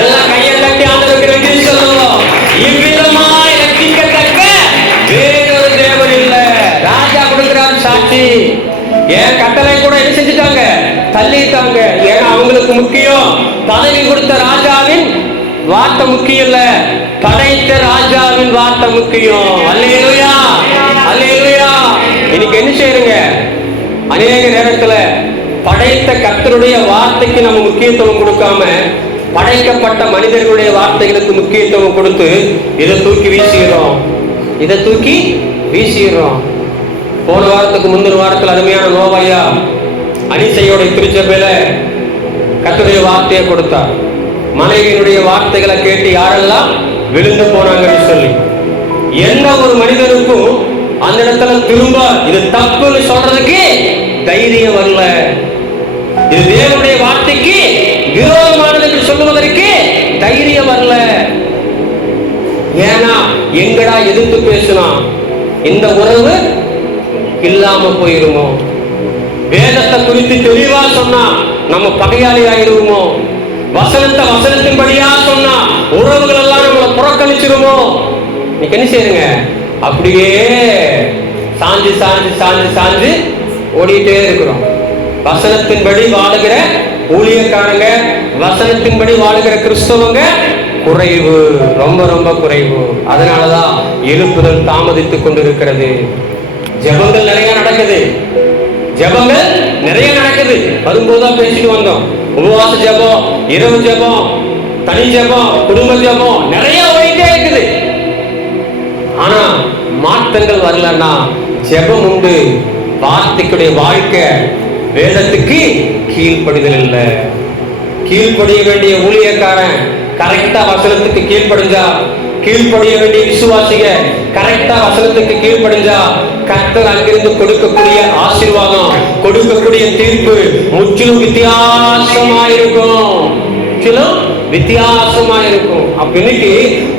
எல்லாம் கையை தட்டி ஆண்டவருக்கு நன்றி சொல்லுவோம். இவ்விதமாய் ரட்சிக்கத்தக்க வேறொரு தேவன் இல்லை. ராஜா கொடுக்கிறார் சாட்சி. ஏன் கட்டளை கூட என்ன செஞ்சுட்டாங்க? தள்ளிட்டாங்க. ஏன்னா அவங்களுக்கு முக்கியம் பதவி கொடுத்த ராஜாவின் வார்த்தை முக்கியம் இல்ல, படைத்த ராஜாவின் வார்த்தை முக்கியம். அல்லேலூயா, அல்லேலூயா. இன்னைக்கு என்ன செய்யுங்க? அநேக நேரத்துல படைத்த கர்த்தருடைய வார்த்தைக்கு நம்ம முக்கியத்துவம் கொடுக்காம படைக்கப்பட்ட மனிதர்களுடைய வார்த்தைகளுக்கு முக்கியத்துவம் கொடுத்து இதை தூக்கி வீசுகிறோம், இதை தூக்கி வீசுகிறோம். போன வாரத்துக்கு முந்தின வாரத்தில் அருமையான நோவையா அனிசையோட திருச்சபையில கர்த்தருடைய வார்த்தையை கொடுத்தார். மனைவியினுடைய வார்த்தைகளை கேட்டு யாரெல்லாம் விழுந்து போனாங்கன்னு சொல்லி, எந்த ஒரு மனிதனுக்கும் அந்த இடத்துல திரும்ப இது தப்புன்னு சொல்றதுக்கு தைரியம் வரல. இது தேவனுடைய வார்த்தைக்கு விரோதமானது என்று சொல்லுவதற்கு தைரியம் வரல. ஏன்னா எங்கடா எதிர்த்து பேசினா இந்த உறவு இல்லாம போயிருமோ, வேதத்தை குறித்து தெளிவா சொன்னா நம்ம பகையாளி ஆயிருவோமோ, வசனத்தை வசனத்தின்படியா சொன்னா உறவுகள் எல்லாம் நம்மளை புறக்கணிச்சிருமோ. நீங்க என்ன செய்யுங்க? அப்படியே சாஞ்சு சாஞ்சு சாஞ்சு சாஞ்சு ஓடிட்டே இருக்கிறோம். வசனத்தின்படி வாழுகிற ஊழியக்காரங்க, வசனத்தின்படி வாழுகிற கிறிஸ்தவங்க குறைவு, ரொம்ப ரொம்ப குறைவு. அதனாலதான் எழுப்புதல் தாமதித்துக் கொண்டிருக்கிறது. ஜெபங்கள் நிறைய நடக்குது, ஜெபங்கள் நிறைய நடக்குது. வரும்போதுதான் பேசிட்டு வந்தோம். உபவாச ஜெபம், இரவு ஜெபம், தனி ஜெபம், குடும்ப ஜெபம் நிறைய ஓடிட்டே இருக்குது. ஆனா மாற்றங்கள் வரலன்னா ஜெபம் உண்டு, வார்த்தைக்குடைய வாழ்க்கை வேதத்துக்கு கீழ்ப்படிதல் இல்லை. கீழ்ப்படிய வேண்டிய ஊழியக்காரன் கரெக்டா வசனத்துக்கு கீழ்ப்படிஞ்சா, கீழ்ப்படிய வேண்டிய விசுவாசிக கரெக்டா வசனத்துக்கு கீழ்ப்படிஞ்சா கர்த்தர் அங்கிருந்து கொடுக்கக்கூடிய ஆசீர்வாதம், கொடுக்கக்கூடிய தீர்ப்பு முற்றிலும் வித்தியாசமாயிருக்கும், முற்றிலும் வித்தியாசமாயிருக்கும். அப்ப இன்னைக்கு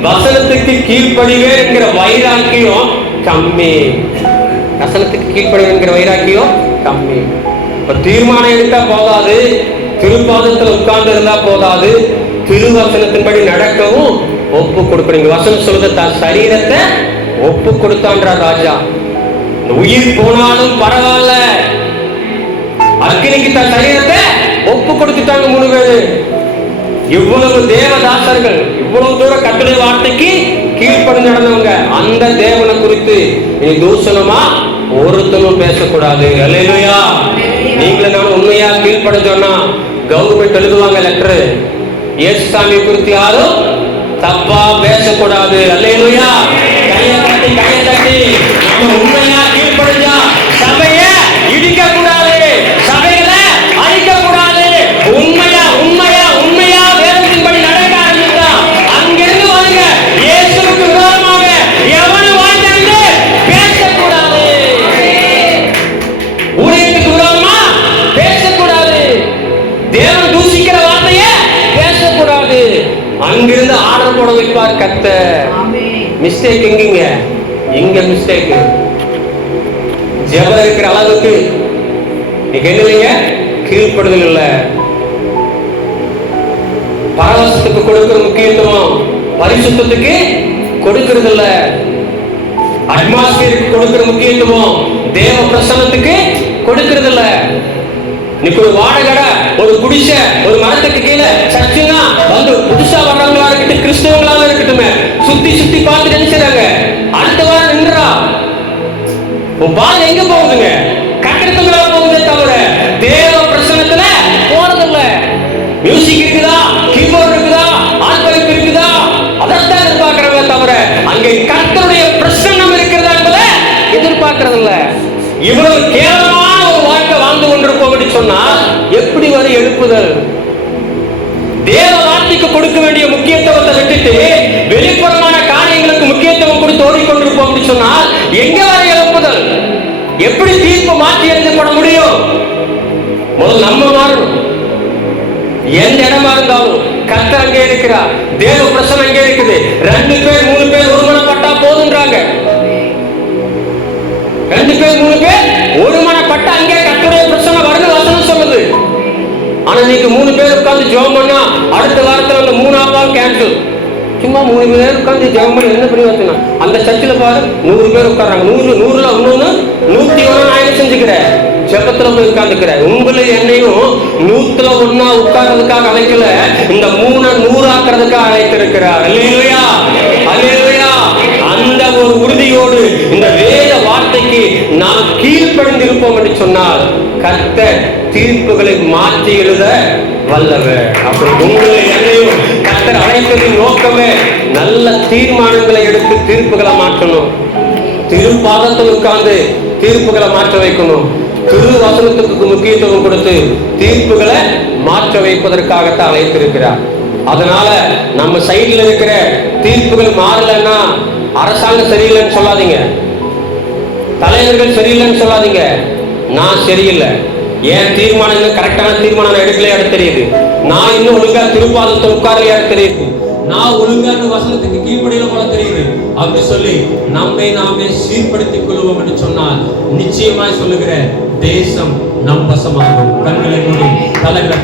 வசனத்துக்கு கீழ்ப்படிவேங்கிற வைராக்கியம் கம்மி, வசனத்துக்கு கீழ்ப்படிவேங்கிற வைராக்கியம் கம்மி. இப்ப தீர்மானம் எடுத்தா போதாது, திருப்பாதத்துல உட்கார்ந்து இருந்தா போதாது, திருவசனத்தின்படி நடக்கவும் ஒப்பு கொடுக்கணும். வசனம் சொல்லுது தன் சரீரத்தை ஒப்பு கொடுத்தான்றார் ராஜா. உயிர் போனாலும் பரவாயில்ல, அக்கினிக்கு தன் சரீரத்தை ஒப்பு கொடுத்துட்டாங்க 3 பேரு. இவ்வளவு தேவதாசர்கள், இவ்வளவு தூரம் கர்த்தருடைய வார்த்தைக்கு கீழ்ப்படிந்து நடந்தவங்க. அந்த தேவனை குறித்து நீ தூஷணமா ஒருத்தனும் பேசக்கூடாது. அல்லேலூயா. நீங்கள நான் உண்மையா கீழ்ப்படிஞ்சோன்னா கவர்மெண்ட் எழுதுவாங்க லெட்டர், இயேசுசாமி குறித்து யாரும் தப்பா பேசக்கூடாது. அல்லேலூயா. கையை தட்டி நம்ம உண்மையா கீழ்ப்படிஞ்சா சபையை இடிக்க கூடாது, சபைகளை அழிக்க கூடாது. உண்மையா உண்மையா உண்மையா வேதத்தின்படி நடக்க ஆரம்பித்தா அங்கிருந்து வாங்க. இயேசுவுக்கு விரோதமாக எவனும் வாழ்ந்து பேசக்கூடாது, ஊழியத்துக்கு விரோதமா பேசக்கூடாது, தேவன் தூசிக்கிற வார்த்தையை பேசக்கூடாது. அங்கிருந்து ஆர்டர் போட வைப்பார் கர்த்தர். மிஸ்டேக் எங்கீங்க? இங்க மிஸ்டேக். ஜெபம் இருக்கிற அளவுக்கு நீங்க என்ன இல்லைங்க? கீழ்ப்படுதல் இல்ல. பரவசத்துக்கு கொடுக்கிற முக்கியத்துவம் பரிசுத்தத்துக்கு கொடுக்கிறது இல்ல. அட்மாஸ்பியருக்கு கொடுக்கிற முக்கியத்துவம் தேவ பிரசன்னத்துக்கு கொடுக்கிறது இல்ல. இன்னைக்கு ஒரு வாடகை, ஒரு குடிசை, ஒரு மரத்துக்கு கீழே சர்ச்சுன்னா வந்து புதுசா வர்றவங்களா இருக்கட்டும், கிறிஸ்தவங்களாக இருக்கட்டுமே, சுத்தி சுத்தி பார்த்து நினைச்சாங்க அடுத்த வாரம் நின்றா உன் பால் எங்க போகுதுங்க? கட்டடத்துக்குள்ள போகுதே தவிர தேவ பிரசன்னத்துல போறதில்ல. மியூசிக் இருக்குதா, கீபோர்டு இருக்குதா, ஆல்பம் இருக்குதா, அதான் நடக்கிறது இல்ல. இவ்வளவு கேவலமான ஒரு வாழ்க்கை வாழ்ந்து கொண்டிருப்போம் என்று சொன்னால் எப்படி வரும் எழுப்புதல்? தேவ வார்த்தைக்கு கொடுக்க வேண்டிய முக்கியத்துவத்தை விட்டுட்டு வெளிப்புறமான காரியங்களுக்கு முக்கியத்துவம் கொடுத்து ஓடிக்கொண்டிருப்போம் என்று சொன்னால் எங்க வர எழுப்புதல்? எப்படி தீர்ப்பு மாற்றி எழுதப்பட முடியும்? முதல் நம்ம மாறணும். எந்த இடமா இருந்தாலும் கர்த்தர் அங்கே இருக்கிறார், தேவ பிரசன்னம் அங்கே இருக்குது. 2 பேர் 3 பேர் ஒருமனப்பட்டா போதுன்றாங்க. 2 பேர் 3 பேர் ஒருமனப்பட்டா அங்கே கர்த்தருடைய பிரசன்னம் வருது வசனம் சொல்லுது. ஆனா நீங்க 3 பேர் உட்கார்ந்து ஜெபம் பண்ணா அடுத்த வாரத்துல அந்த 3ஆவது நாள் கேன்சல். சும்மா 3 பேர் உட்கார்ந்து ஜெபம் பண்ணி என்ன பிரயோஜனம்? அந்த சர்ச்சில் பாரு 100 பேர் உட்கார்றாங்க. 100ல இன்னொன்னு 101 நான் என்ன செஞ்சுக்கிறேன்? ஜெபத்துல போய் உட்கார்ந்துக்கிறேன். உங்களை என்னையும் 101 உட்கார்றதுக்காக அழைக்கல, இந்த 3 100 ஆக்குறதுக்காக அழைத்திருக்கிறார். அல்லேலூயா, அல்லேலூயா. அந்த ஒரு உறுதியோடு இந்த வேத வார்த்தைக்கு நாம் கீழ்ப்படிந்திருப்போம் என்று சொன்னால் கர்த்தர் தீர்ப்புகளை மாற்றி எழுத வல்லவர். அப்படி உங்களை என்னையும் கர்த்தர் அழைத்ததின் நோக்கமே நல்ல தீர்மானங்களை எடுத்து தீர்ப்புகளை மாற்றணும். திருப்பாதத்தில் உட்கார்ந்து தீர்ப்புகளை மாற்ற வைக்கணும். திரு வசனத்துக்கு முக்கியத்துவம் கொடுத்து தீர்ப்புகளை மாற்ற வைப்பதற்காகத்தான் அழைத்திருக்கிறார். அதனால நம்ம சைடுல இருக்கிற தீர்ப்புகள் மாறலன்னா அரசாங்கம் சரியில்லைன்னு சொல்லாதீங்க, தலைவர்கள் சரியில்லைன்னு சொல்லாதீங்க. நான் சரியில்லை, என் தீர்மானம் கரெக்டான தீர்மானம் எடுக்கலையா தெரியுது, நான் இன்னும் ஒழுங்கா திருப்பாதத்தில் உட்காரலையா தெரியுது, நான் ஒழுங்கா வசனத்துக்கு கீழ்ப்படியில போல தெரியுது அப்படி சொல்லி நம்மை நாமே சீர்படுத்திக் கொள்வோம் என்று சொன்னால் நிச்சயமாய் சொல்லுகிற தேசம் நம் வசமாகும். கண்களை மூடி தலைகளை